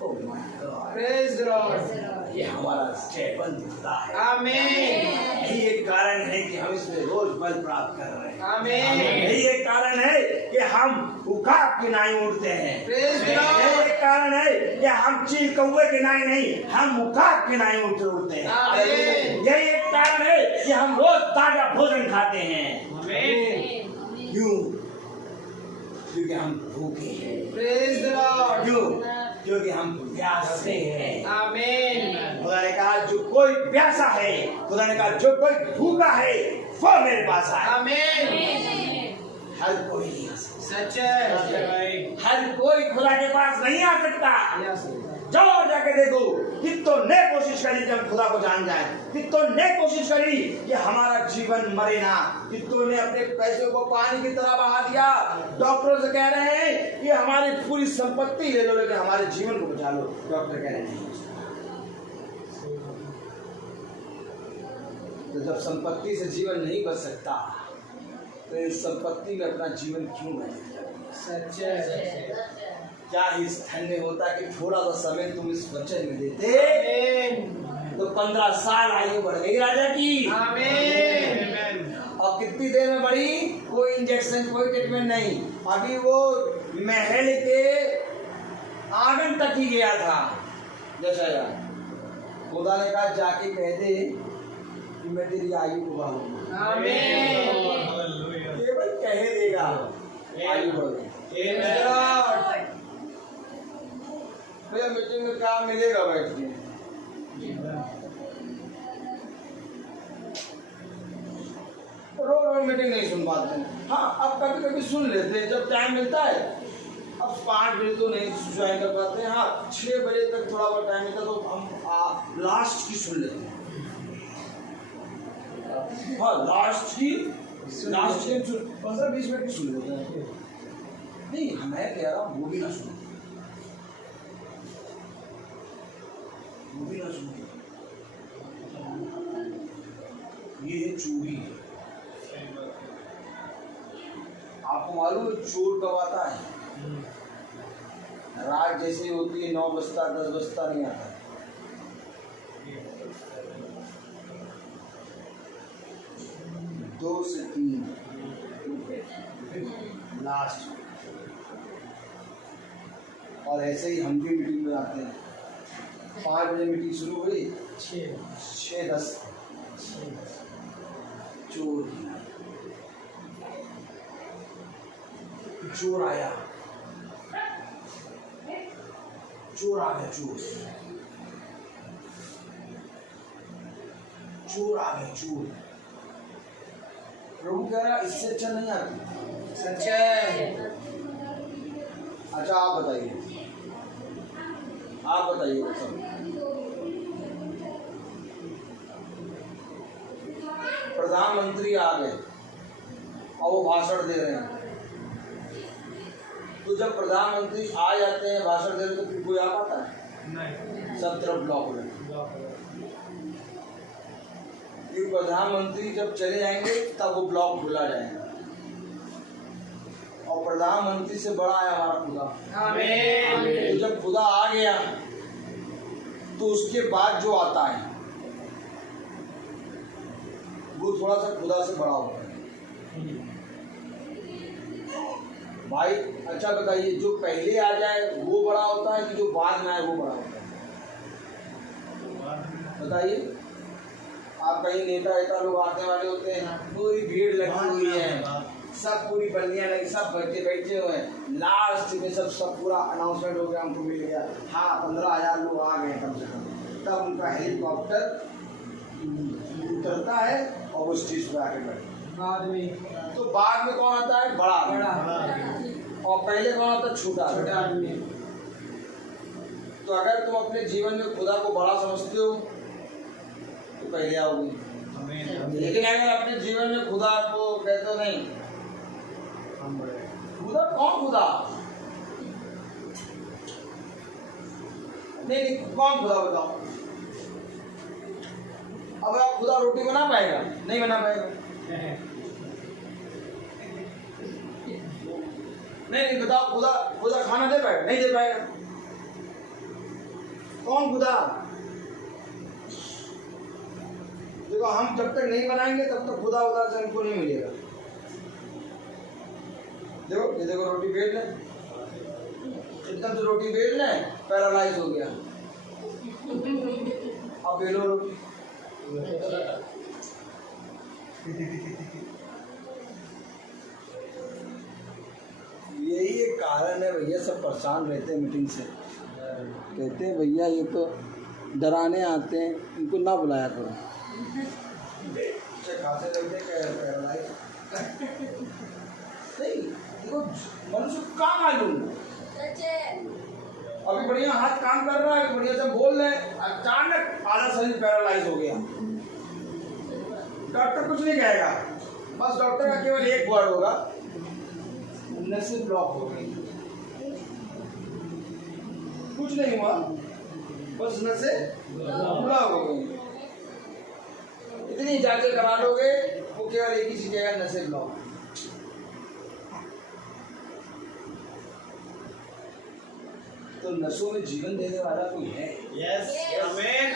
Oh my God, praise the Lord. ये हमारा स्टेपल दिखता है। आमीन। यही एक कारण है कि हम इसमें रोज बल प्राप्त कर रहे हैं। आमीन। यही एक कारण है कि हम उकाब के नाई उड़ते हैं। Praise the Lord. यही एक कारण है कि हम चील कौवे के नाई नहीं, हम उकाब के नाई उड़ते हैं। आमीन। यही एक कारण है कि हम रोज ताजा भोजन खाते हैं। क्यों? क्योंकि हम भूखे हैं। Praise the Lord. क्यों? क्योंकि हम प्यासे हैं। आमीन। खुदा ने कहा, जो कोई प्यासा है, खुदा ने कहा जो कोई भूखा है वो मेरे पास आए। आमीन। हर कोई नहीं आ सकता। सच है। हर कोई खुदा के पास नहीं आ सकता। जाओ जाके देखो, कितनों ने कोशिश करी कि हम खुदा को जान जाए, कितनों ने कोशिश करी कि हमारा जीवन मरे ना, कितनों ने अपने पैसों को पानी की तरह बहा दिया। डॉक्टरों से कह रहे हैं कि हमारी पूरी संपत्ति ले लो लेकिन हमारे जीवन को बचा लो। डॉक्टर कह रहे हैं तो जब संपत्ति से जीवन नहीं बच सकता तो इस संपत्ति में अपना जीवन क्यों बचे? सच है। क्या इस धन्य होता कि थोड़ा सा समय तुम इस वचन में देते आमीन। तो 15 साल आयु बढ़ गई राजा की। आमीन। और कितनी देर में बढ़ी? कोई इंजेक्शन, कोई ट्रीटमेंट नहीं। अभी वो महल के आंगन तक ही गया था। जैसा खुदा ने कहा, जाके कह दे कि मैं तेरी आयु को बढ़ाऊंगा। आमीन। केवल कह देगा आयु बढ़ गई। भैया मीटिंग में क्या मिलेगा बैठ के? रोज मीटिंग नहीं सुन पाते हैं। हाँ, अब कभी कभी सुन लेते हैं जब टाइम मिलता है। अब 5 बजे तो नहीं ज्वाइन कर पाते हैं। हाँ, 6 बजे तक थोड़ा बहुत टाइम मिलता तो हम लास्ट की सुन लेते हैं। हाँ, लास्ट की 20 मिनट की सुन लेते हैं। नहीं, मैं कह रहा हूँ वो भी ना सुने, वो भी ना सुने। ये है चोरी। आपको मालूम है चोर कब आता है? रात जैसे होती है 9 बजता 10 बजता नहीं आता। 2 से 3 लास्ट। और ऐसे ही हम भी मीटिंग में आते हैं 5 बजे मीटिंग शुरू हुई, 6:10 चोर आया, चोर आ गया, चोर आ गया, चोर। प्रभु कह रहा इससे अच्छा नहीं आती। सच्चा अच्छा आप बताइए सब। प्रधानमंत्री आ गए और वो भाषण दे रहे हैं, तो जब प्रधानमंत्री आ जाते हैं भाषण दे रहे तो फिर कोई आ पाता है? नहीं। सब तरफ ब्लॉक हो जाए। ये प्रधानमंत्री जब चले जाएंगे तब वो ब्लॉक खुला जाएगा, और प्रधानमंत्री से बड़ा है हमारा खुदा। आमीन। तो जब खुदा आ गया तो उसके बाद जो आता है वो थोड़ा सा खुदा से बड़ा होता है। भाई अच्छा बताइए, जो पहले आ जाए वो बड़ा होता है कि जो बाद में आए वो बड़ा होता है? बताइए। आप कहीं नेता लोग आने वाले होते हैं, पूरी भीड़ लगी हुई है, सब पूरी बल्लियां लगी, सब बैठे हुए हैं, लास्ट में सब पूरा अनाउंसमेंट हो गया, हमको मिल गया, हाँ 15,000 लोग आ गए कम से कम। तब उनका हेलीकॉप्टर उतरता है और वो स्टेज पर आके बैठता है। बाद में तो बाद में कौन आता है? बड़ा आदमी। और पहले कौन आता है? छोटा छोटा आदमी। तो अगर तुम अपने जीवन में खुदा को बड़ा समझते हो तो पहले आओगे, लेकिन अगर अपने जीवन में खुदा को कहते हो नहीं, खुदा कौन? खुदा नहीं, कौन खुदा बताओ? अब आप खुदा रोटी बना पाएगा? नहीं बना पाएगा। नहीं बताओ, खुदा खाना दे पाएगा? नहीं दे पाएगा। कौन खुदा? देखो हम जब तक नहीं बनाएंगे तब तक खुदा से हमको नहीं मिलेगा। देखो ये देखो रोटी बेल ले, एकदम से रोटी बेल ले, पैरालाइज हो गया। अब बेलो रोटी। यही एक कारण है भैया, सब परेशान रहते हैं मीटिंग से। कहते हैं भैया ये तो डराने आते हैं, इनको ना बुलाया करो। खाते लगते पैरालाइज। नहीं देखो मनुष्य को काम मालूम, अभी बढ़िया हाथ काम कर रहा है, बढ़िया से बोल रहे हैं, अचानक आधा शरीर पैरालाइज हो गया। डॉक्टर कुछ नहीं कहेगा, बस डॉक्टर का केवल एक वर्ड होगा, नसें ब्लॉक हो गई। कुछ नहीं हुआ, बस नसें ब्लॉक हो गई। इतनी जांचें करा लोगे, वो केवल एक ही चीज कहेगा, नसें ब्लॉक। तो नसों में जीवन देने वाला कोई है? यस, आमीन।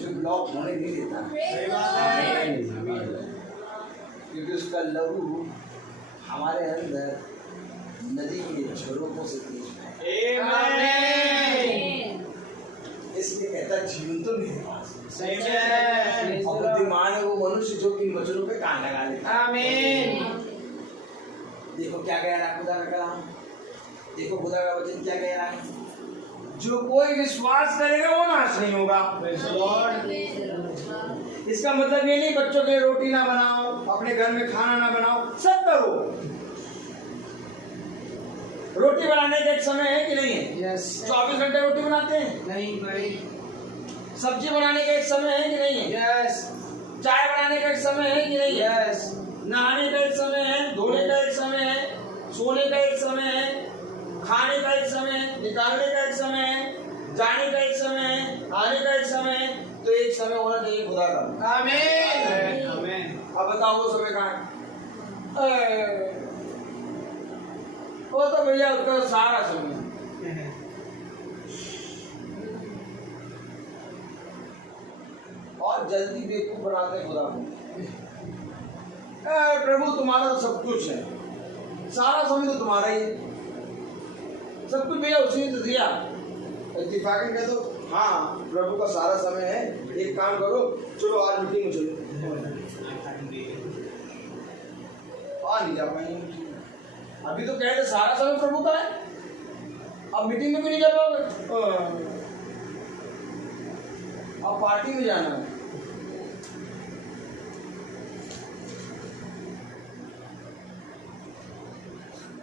जो ब्लॉक होने नहीं देता, क्योंकि उसका लहू हमारे अंदर नदी के झरोखों से तेज है। इसलिए कहता जीवन तो मेरे पास है। और बुद्धिमान है वो मनुष्य जो इन वचनों पे कान लगा लेता। आमीन। देखो क्या कह रहा है खुदा का कलाम, देखो खुदा का वचन क्या कह रहा है, जो कोई विश्वास करेगा वो नाश नहीं होगा। इसका मतलब ये नहीं बच्चों के लिए रोटी ना बनाओ, अपने घर में खाना ना बनाओ, सब करो। रोटी बनाने का एक समय है कि नहीं है? यस। 24 घंटे रोटी बनाते हैं? नहीं। सब्जी बनाने का एक समय है कि नहीं है? यस। चाय बनाने का एक समय है कि नहीं है? यस। नहाने का एक समय है, धोने का एक समय है, सोने का एक समय है, खाने का एक समय है, निकालने का एक समय है, जाने का एक समय है, आने का एक समय है। तो एक समय होना चाहिए खुदा का। आमीन। अब बताओ वो समय कहाँ है? वो तो भैया उसका सारा समय। और जल्दी बेवकूफ बनाते हैं खुदा को। प्रभु तुम्हारा तो सब कुछ है, सारा समय तो तुम्हारा ही है, सब कुछ भैया उसी ने तो दिया। इत्तेफाकन कह दो हाँ, प्रभु का सारा समय है। एक काम करो, चलो आज मीटिंग में चलो। आ नहीं जा पाएंगे। अभी तो कह रहे सारा समय प्रभु का है, अब मीटिंग में भी नहीं जा पाओगे। अब पार्टी में जाना है।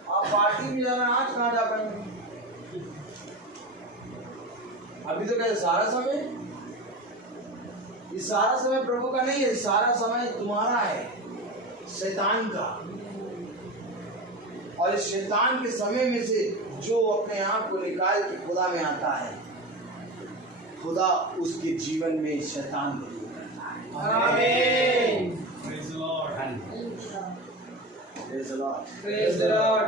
आप पार्टी में जाना, आज कहाँ जा पाएंगे? अभी तो कहते सारा समय, ये सारा समय प्रभु का नहीं है, सारा समय तुम्हारा है, शैतान का। और इस शैतान के समय में से जो अपने आप को निकाल के खुदा में आता है, खुदा उसके जीवन में शैतान को दूर करता है। आमीन। Praise the Lord. Praise the Lord. Praise the Lord.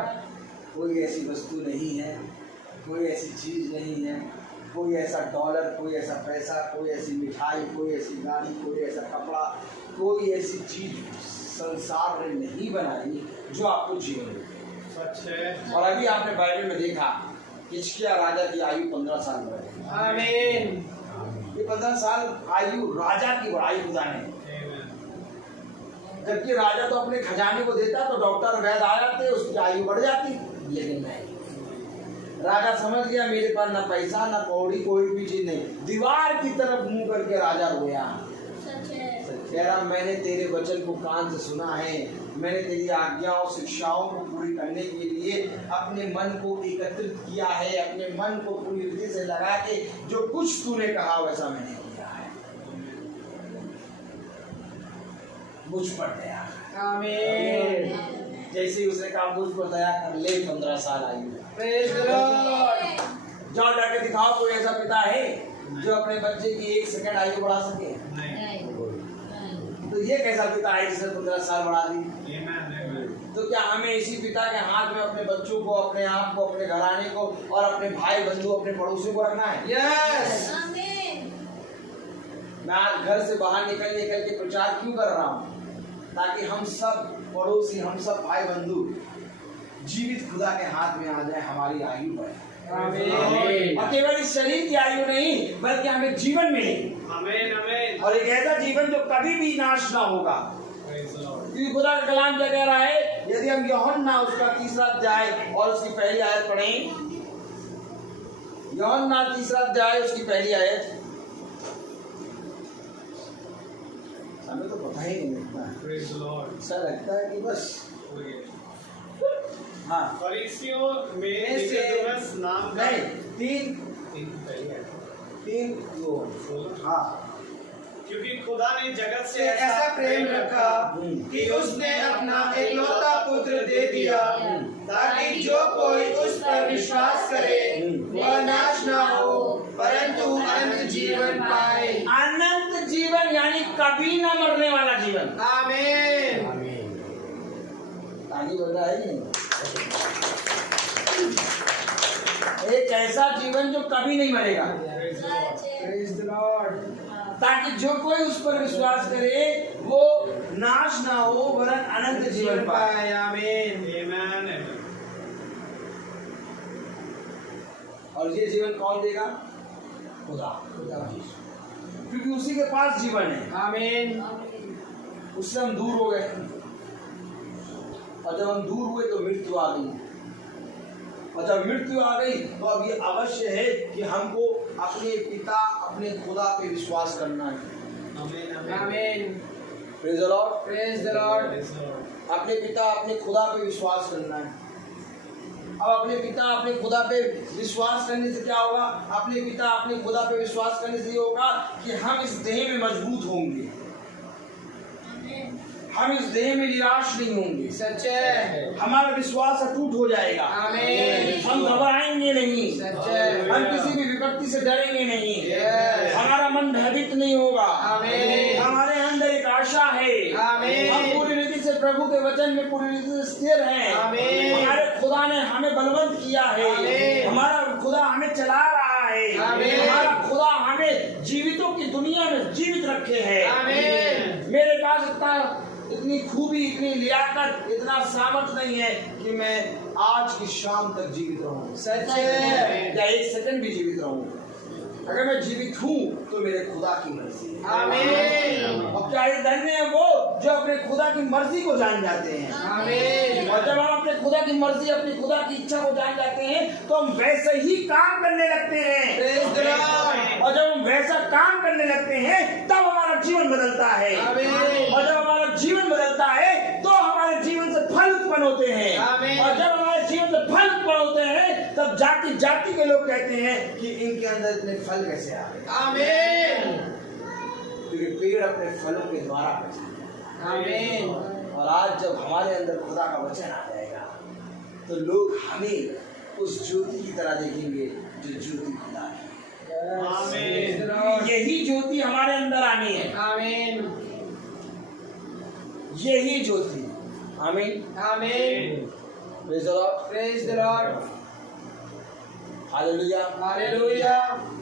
कोई ऐसी वस्तु नहीं है, कोई ऐसी चीज नहीं है, कोई ऐसा डॉलर, कोई ऐसा पैसा, कोई ऐसी मिठाई, कोई ऐसी गाड़ी, कोई ऐसा कपड़ा, कोई ऐसी चीज संसार ने नहीं बनाई जो आपको जीवन दे। सच है। और अभी आपने बाइबल में देखा हिजकिय्याह राजा की आयु 15 साल बढ़ी। आमीन। ये 15 साल आयु राजा की बढ़ाई खुदा ने। जबकि राजा तो अपने खजाने को देता तो डॉक्टर वैद्य आ जाते, उसकी आयु बढ़ जाती, लेकिन नहीं। राजा समझ गया मेरे पास ना पैसा ना कौड़ी, कोई भी चीज नहीं, दीवार की तरफ मुंह करके राजा रोया। कह रहा मैंने तेरे वचन को कान से सुना है, मैंने तेरी आज्ञाओं शिक्षाओं को पूरी करने के लिए अपने मन को एकत्रित किया है, अपने मन को पूरी रीति से लगा के जो कुछ तूने कहा वैसा मैंने किया है। मुझ पर दया। आमीन। जैसे ही उसने कहा मुझ पर दया कर ले, 15 साल आयु। Praise the Lord. जाओ जाके दिखाओ कोई ऐसा पिता है जो अपने बच्चे की 1 सेकंड आयु बढ़ा सके। तो ये कैसा पिता है जिसने 15 साल बढ़ा दी? तो क्या हमें इसी पिता के हाथ में अपने बच्चों को, अपने आप को, अपने घराने को और अपने भाई बंधु, अपने पड़ोसियों को रखना है? Yes. मैं आज घर से बाहर निकल के प्रचार क्यों कर रहा हूँ? ताकि हम सब पड़ोसी, हम सब भाई बंधु जीवित खुदा के हाथ में आ जाए, हमारी आयु बढ़े। आमीन। और केवल इस शरीर की आयु नहीं बल्कि हमें जीवन मिले। आमीन आमीन। और एक ऐसा जीवन जो कभी भी नाश ना होगा। Praise the Lord. क्योंकि खुदा का कलाम क्या कह रहा है? यदि हम यूहन्ना उसका 3 अध्याय और उसकी पहली आयत पढ़ें, यूहन्ना 3 अध्याय उसकी पहली आयत, हमें तो पता ही नहीं लगता है, Praise the Lord. ऐसा लगता है कि बस हाँ फरीसियों में में से निकोदेमस नाम का नहीं 3 वो हाँ, क्योंकि खुदा ने जगत से से ऐसा प्रेम रखा कि उसने अपना एकलौता पुत्र दे दिया, ताकि जो कोई उस पर विश्वास करे वह नाश ना हो परंतु अनंत जीवन पाए। अनंत जीवन यानी कभी ना मरने वाला जीवन। आमीन। आगे बढ़ रहा है नहीं? एक ऐसा जीवन जो कभी नहीं मरेगा, Praise the Lord. ताकि जो कोई उस पर विश्वास करे वो नाश ना हो वरन अनंत जीवन पाए। पाए। आमीन। Amen, amen. और ये जीवन कौन देगा? खुदा। क्योंकि उसी के पास जीवन है। आमीन। उससे हम दूर हो गए, और जब हम दूर हुए तो मृत्यु आ गई, और जब मृत्यु आ गई तो अब ये अवश्य है कि हमको अपने पिता, अपने खुदा पे विश्वास करना है। Amen, amen. आमीन। Praise the Lord. Praise the Lord. Praise the Lord. अपने पिता, अपने खुदा पे विश्वास करना है। अब अपने पिता, अपने खुदा पे विश्वास करने से क्या होगा? अपने पिता, अपने खुदा पे विश्वास करने से ये होगा कि हम इस देह में मजबूत होंगे, हम इस देह में निराश नहीं होंगे, सच है। हमारा विश्वास अटूट हो जाएगा। आमीन। हम घबराएंगे नहीं, सच है। हम किसी भी विपत्ति से डरेंगे नहीं, Yes. हमारा मन भयभीत नहीं होगा। आमीन। हमारे अंदर एक आशा है। आमीन। हम पूरी रीति से प्रभु के वचन में पूरी रीति से स्थिर हैं। आमीन। हमारे खुदा ने हमें बलवंत किया है। आमीन। हमारा खुदा हमें चला रहा है। आमीन। हमारा खुदा हमें जीवितों की दुनिया में जीवित रखे है। आमीन। मेरे पास इतनी खूबी, इतनी लियाकत, इतना सामर्थ नहीं है कि मैं आज की शाम तक जीवित रहूं, सच है। या 1 सेकंड भी जीवित रहूं। अगर मैं जीवित हूँ तो मेरे खुदा की मर्जी है। आमीन। अब क्या ये धन्य है वो जो अपने खुदा की मर्जी को जान जाते हैं। आमीन। और जब हम अपने खुदा की मर्जी, अपनी खुदा की इच्छा को जान जाते हैं तो हम वैसे ही काम करने लगते हैं। Praise the Lord। और जब हम वैसा काम करने लगते हैं तब हमारा जीवन बदलता है। आमीन। और जब हमारा जीवन बदलता है तो हमारे जीवन से फल उत्पन्न होते हैं। आमीन। और जब हमारे जीवन से फल उत्पन्न होते हैं तब जाति जाति के लोग कहते हैं कि इनके अंदर इतने फल कैसे आ गए। आमीन। क्योंकि पेड़ अपने फलों के द्वारा पहचानते हैं। आमीन। और आज जब हमारे अंदर खुदा का वचन आ जाएगा तो लोग हमें उस ज्योति की तरह देखेंगे जो ज्योति खुदा है। आमीन। यही ज्योति हमारे अंदर आनी है। आमीन। यही ज्योति। आमीन। Amen. Praise the Lord. Praise the Lord। Hallelujah. Hallelujah.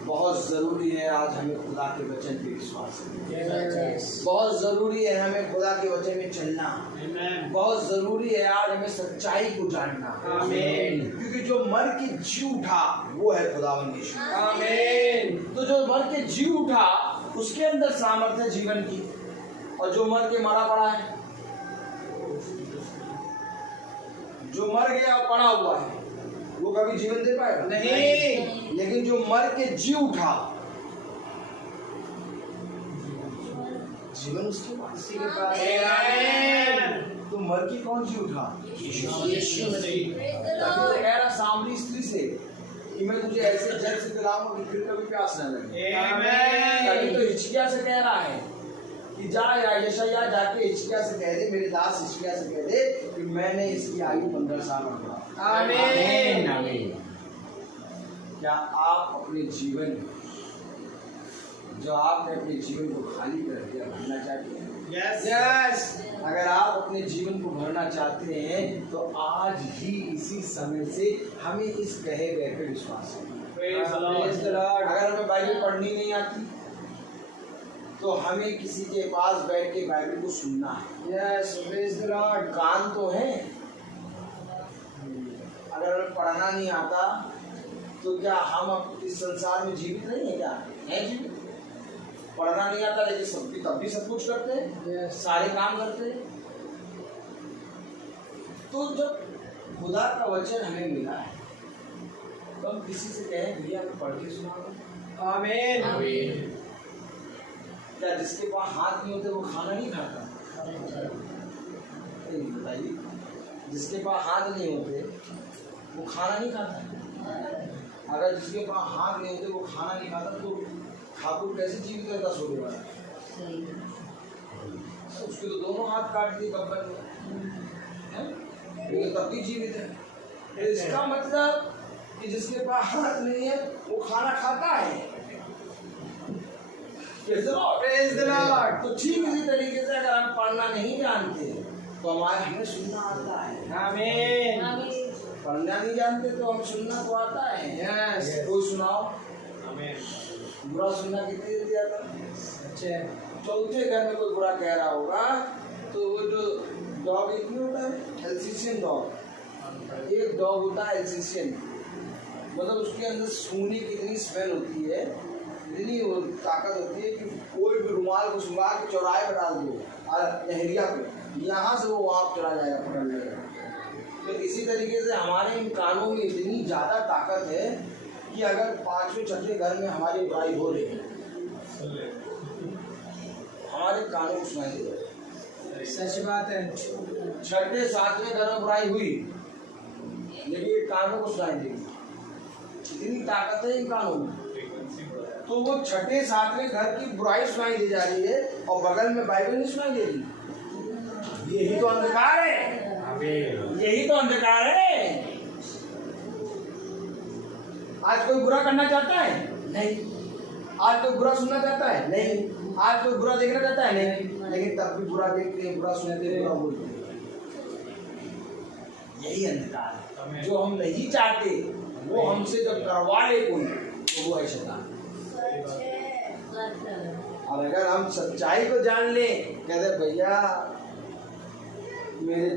बहुत जरूरी है आज हमें खुदा के वचन पे विश्वास करना। Yes। बहुत जरूरी है हमें खुदा के वचन में चलना। Amen। बहुत जरूरी है आज हमें सच्चाई को जानना। आमीन। क्योंकि जो मर के जी उठा वो है खुदावंद यीशु। आमीन। तो जो मर के जी उठा उसके अंदर सामर्थ्य है जीवन की, और जो मर के मरा पड़ा है, जो मर गया और पड़ा हुआ है वो कभी जीवन दे पाएगा नहीं। लेकिन जो मर के जी उठा जीवन उसके पास। उसी के पास। आमीन। तो मर के कौन जी उठा? यीशु मसीह। तभी तो कह रहा सामरी स्त्री से कि मैं तुझे ऐसे जल से पिलाऊंगा कि फिर कभी प्यास न लगे। तभी तो हिचकिया से कह रहा है कि जा यशायाह जाके हिचकिया से कह दे, मेरे दास हिचकिया से कह दे कि मैंने इसकी आयु 15 साल बढ़ा। आमीन। क्या आप अपने जीवन जो आपने अपने जीवन को खाली कर दिया भरना चाहते हैं? Yes। अगर आप अपने जीवन को भरना चाहते हैं तो आज ही इसी समय से हमें इस कहे गए पे विश्वास करें। Praise the Lord। अगर हमें बाइबल पढ़नी नहीं आती तो हमें किसी के पास बैठ के बाइबल को सुनना है। Yes। Praise the Lord। कान तो है। अगर हमें पढ़ना नहीं आता तो क्या हम अब इस संसार में जीवित नहीं है? क्या है जीवित? पढ़ना नहीं आता लेकिन तब भी सब कुछ करते हैं। Yes। सारे काम करते हैं। तो जब खुदा का वचन हमें मिला है तो हम किसी से कहें भैया हमें पढ़ के सुनाओ। आमीन। क्या जिसके पास हाथ नहीं होते वो खाना नहीं खाता? नहीं बताइए, जिसके पास हाथ नहीं होते वो खाना नहीं खाता। अगर जिसके पास हाथ नहीं होते वो खाना नहीं खाता तो ठाकुर कैसे जीवित रहता सोने वाला? उसके तो दोनों हाथ काट दिए बब्बर ने, लेकिन तब भी जीवित है। तो इसका मतलब कि जिसके पास हाथ नहीं है वो खाना खाता है। Praise the Lord। तो ठीक इसी तरीके से अगर हम पढ़ना नहीं जानते तो हमें सुनना आता है। आमीन। पढ़ना नहीं जानते तो हम सुनना तो आता है। Yes। कोई सुनाओ। आमीन। बुरा सुनना कितनी देर दिया था? अच्छा। चौथे घर में कोई बुरा कह रहा होगा तो वो जो डॉग एक नहीं होता है एल्सेशियन डॉग, एक डॉग होता है एल्सेशियन, मतलब उसके अंदर सूंघने की इतनी स्मेल होती है, इतनी वो ताकत होती है कि कोई भी रुमाल को सुंघा के चौराहे पर डाल दो लहरिया पे, यहाँ से वो वहाँ चला जाएगा पकड़ लेगा। तो इसी तरीके से हमारे इन कानों में इतनी ज़्यादा ताकत है कि अगर 5वें 6ठे घर में हमारी बुराई हो रही है हमारे कानों को सुनाई दे रहा है। सच बात है। 6ठे 7वें घर में बुराई हुई लेकिन ये कानों को सुनाई देगी। इतनी ताकत है इन कानों में। तो वो 6ठे 7वें घर की बुराई सुनाई दे जा रही है और बगल में बाइबल नहीं सुनाई दे रही। यही तो अंधकार है। यही तो अंधकार है। आज कोई बुरा करना चाहता है? नहीं। आज कोई बुरा सुनना चाहता है? नहीं। आज कोई बुरा देखना चाहता है? नहीं। लेकिन तब भी बुरा देखते हैं, बुरा सुनते हैं, बुरा बोलते हैं। यही अंधकार है। जो हम नहीं चाहते वो हमसे जब करवाए कोई तो वो है शैतान। और अगर हम सच्चाई को जान लें, कहते भैया मेरे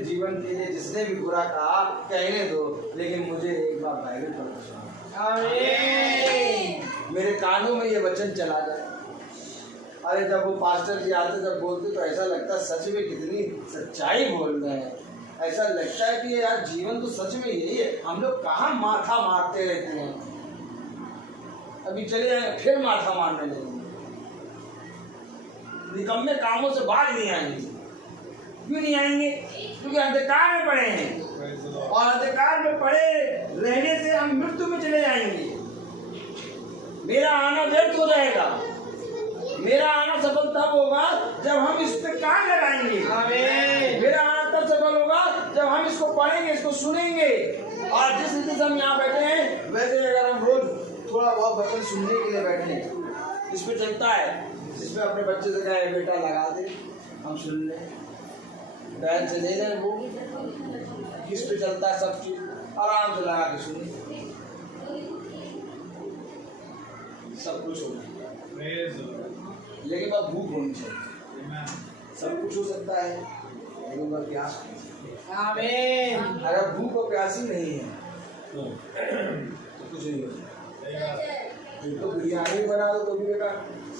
जीवन के लिए जिसने भी बुरा कहा कहने दो, लेकिन मुझे एक बार बाइबल पढ़कर सुनाओ। आमीन। कानों में ये वचन चला जाए। अरे जब वो पास्टर जी आते जब बोलते तो ऐसा लगता है सच में कितनी सच्चाई बोल रहे हैं। ऐसा लगता है कि यार जीवन तो सच में यही है। हम लोग कहाँ माथा मारते रहते हैं, अभी चले जाएंगे फिर माथा मारने लगेंगे, निकम्मे कामों से बाहर नहीं आएंगे। क्यों नहीं आएंगे? क्योंकि अंधकार में पड़े हैं और अंधकार में पड़े रहने से हम मृत्यु में चले जाएंगे। मेरा आना व्यर्थ हो जाएगा। मेरा आना सफल तब होगा जब हम इस पे काम लगाएंगे। मेरा आना तब सफल होगा जब हम इसको पढ़ेंगे, इसको सुनेंगे। और जिस रीति से हम यहाँ बैठे हैं वैसे अगर हम रोज थोड़ा बहुत वचन सुनने के लिए बैठे हैं, इस पे चलता है, इस पे अपने बच्चे से कहे बेटा लगा दे, हम सुन लें, बैल से ले लें, वो किस पे चलता है सब चीज आराम से लगा के सुने, सब कुछ होगा। लेकिन बस भूख होनी चाहिए। सब कुछ हो सकता है लेकिन बस प्यास आमीन। अगर भूख और प्यास ही नहीं है तो कुछ नहीं हो सकता। तो बिरयानी बना दो तो भी बेटा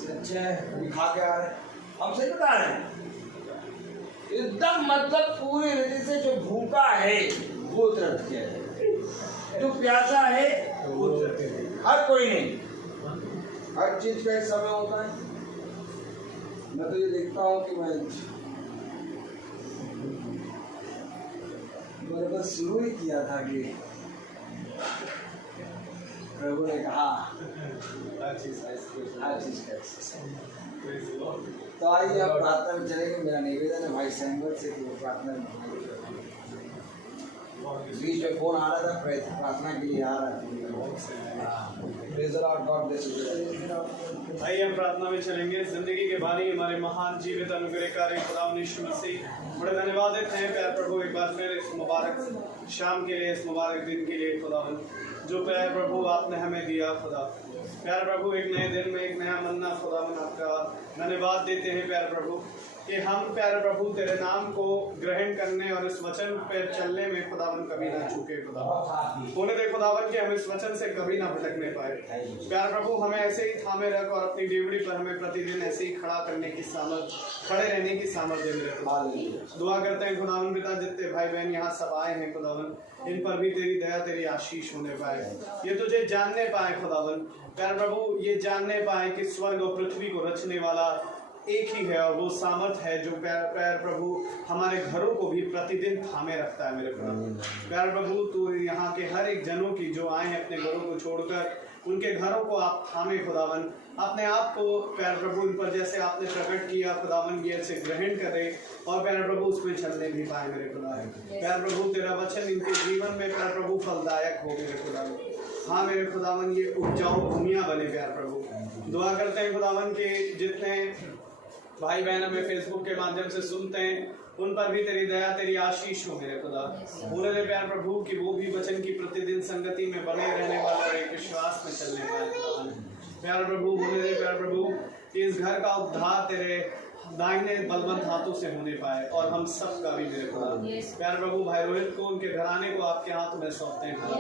अच्छा है, अभी खा के आ रहे हैं, हम सही बता रहे हैं एकदम। मतलब पूरी रीति से जो भूखा है वो तृप्त किया जाए, जो प्यासा है वो तृप्त। हर कोई नहीं, हर चीज का एक समय होता है। मैं तो ये देखता हूँ कि मैंने बस शुरू ही किया था कि प्रभु ने कहा हर चीज का। तो आइए आप प्रार्थना में चलेंगे। मेरा निवेदन है भाई सैम्बल से कि वो प्रार्थना में बीच में फोन आ रहा था, प्रार्थना के लिए आ रहा था। आइए हम प्रार्थना में चलेंगे। जिंदगी के बानी हमारे महान जीवित अनुग्रहकारी खुदावंद यीशु मसीह, बड़े धन्यवाद देते हैं प्यार प्रभु एक बार फिर इस मुबारक शाम के लिए, इस मुबारक दिन के लिए खुदावंद, जो प्यार प्रभु आपने हमें दिया। खुदा प्यार प्रभु एक नए दिन में एक नया मन्ना खुदावंद आपका धन्यवाद देते हैं प्यार प्रभु कि हम प्यारे प्रभु तेरे नाम को ग्रहण करने और इस वचन पर चलने में खुदावंद कभी ना चूके। खुदावंद होने दे खुदावंद कि हम इस वचन से कभी ना भटकने पाए। प्यार प्रभु हमें ऐसे ही थामे रख और अपनी डेवड़ी पर हमें प्रतिदिन ऐसे ही खड़ा करने की सामर्थ, खड़े रहने की सामर्थ दे मेरे। दुआ करते हैं खुदावंद पिता, जितने भाई बहन यहाँ सब आए हैं खुदावंद, इन पर भी तेरी दया तेरी आशीष होने पाए, ये तुझे जानने पाए खुदावंद। प्यार प्रभु ये जानने पाए कि स्वर्ग और पृथ्वी को रचने वाला एक ही है और वो सामर्थ है जो प्यार प्रभु हमारे घरों को भी प्रतिदिन थामे रखता है मेरे प्रभु। प्यार प्रभु तू यहाँ के हर एक जनों की जो आए हैं अपने घरों को छोड़कर, उनके घरों को आप थामे खुदावन, अपने आप को प्यार प्रभु इन पर जैसे आपने प्रकट किया खुदावन ये से ग्रहण करे और प्यार प्रभु उसमें चलने भी पाए मेरे खुदा। प्यार प्रभु तेरा वचन इनके जीवन में प्यार प्रभु फलदायक हो मेरे खुदावन। हाँ मेरे खुदावन ये उपजाऊ भूमियाँ बने प्यार प्रभु। दुआ करते हैं खुदावन के जितने भाई बहन हमें फेसबुक के माध्यम से सुनते हैं उन पर भी तेरी दया तेरी आशीष हो मेरे खुदा। पूरे दे प्यार प्रभु कि वो भी वचन की प्रतिदिन संगति में बने रहने वाला और एक विश्वास में चलने वाले प्यार प्रभु। होने दे प्यार प्रभु कि इस घर का उद्धार तेरे दाहिने बलवंत हाथों से होने पाए और हम सब का भी मेरे खुदा। प्यार प्रभु भाई रोहित को उनके घराने को आपके हाथ में सौंपते हैं खुदा।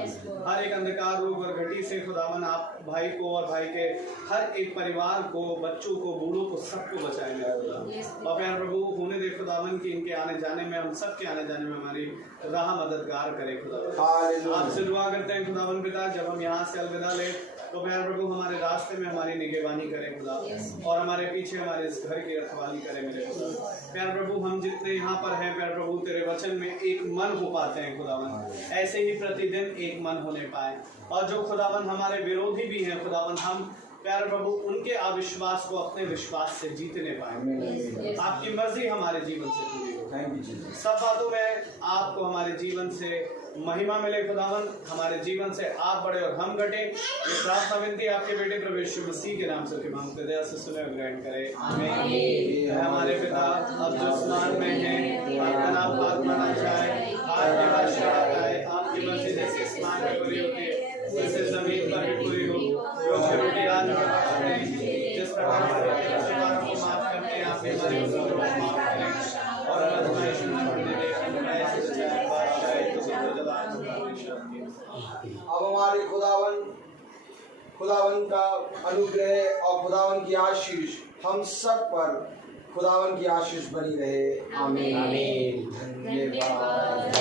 हर एक अंधकार रोग और घटी से खुदावन आप भाई को और भाई के हर एक परिवार को, बच्चों को, बूढ़ों को, सबको बचाए मेरे खुदा। और प्यार प्रभु होने दे खुदावन की इनके आने जाने में, हम सब के आने जाने में हमारी राह मददगार करे खुदा। आपसे दुआ करते हैं खुदावन पिता, जब हम यहाँ से अलविदा ले तो प्यार प्रभु हमारे रास्ते में हमारी निगहबानी करे खुदा और हमारे पीछे हमारे इस घर की रखवाली करे मेरे खुदा। प्यार प्रभु हम जितने यहाँ पर हैं प्यार प्रभु तेरे वचन में एक मन हो पाते हैं खुदावन, ऐसे ही प्रतिदिन एक मन होने पाए। और जो खुदावन हमारे विरोधी भी हैं खुदावन, हम प्यार प्रभु उनके अविश्वास को अपने विश्वास से जीतने पाए। आपकी मर्जी हमारे जीवन से पूरी हो, सब बातों में आपको हमारे जीवन से महिमा मिले खुदावन, हमारे जीवन से आप बढ़े और हम घटे। ये प्रार्थना विनती आपके बेटे प्रभु यीशु मसीह के नाम से मांगते दया से सुने और ग्रहण करें आमीन। हमारे पिता अब जो आसमान में है, आपका नाम पाक माना जाए, आपकी बादशाह आए, आपकी मर्जी जैसे आसमान में पूरी होती है वैसे जमीन पर भी पूरी हो। जो रोटी आज जिस प्रकार को माफ करते हैं आप हमारे गुनाहों को माफ करें और आजमाइश में न पड़ने दें। अब हमारे खुदावन खुदावन का अनुग्रह और खुदावन की आशीष हम सब पर खुदावन की आशीष बनी रहे। आमीन। धन्यवाद।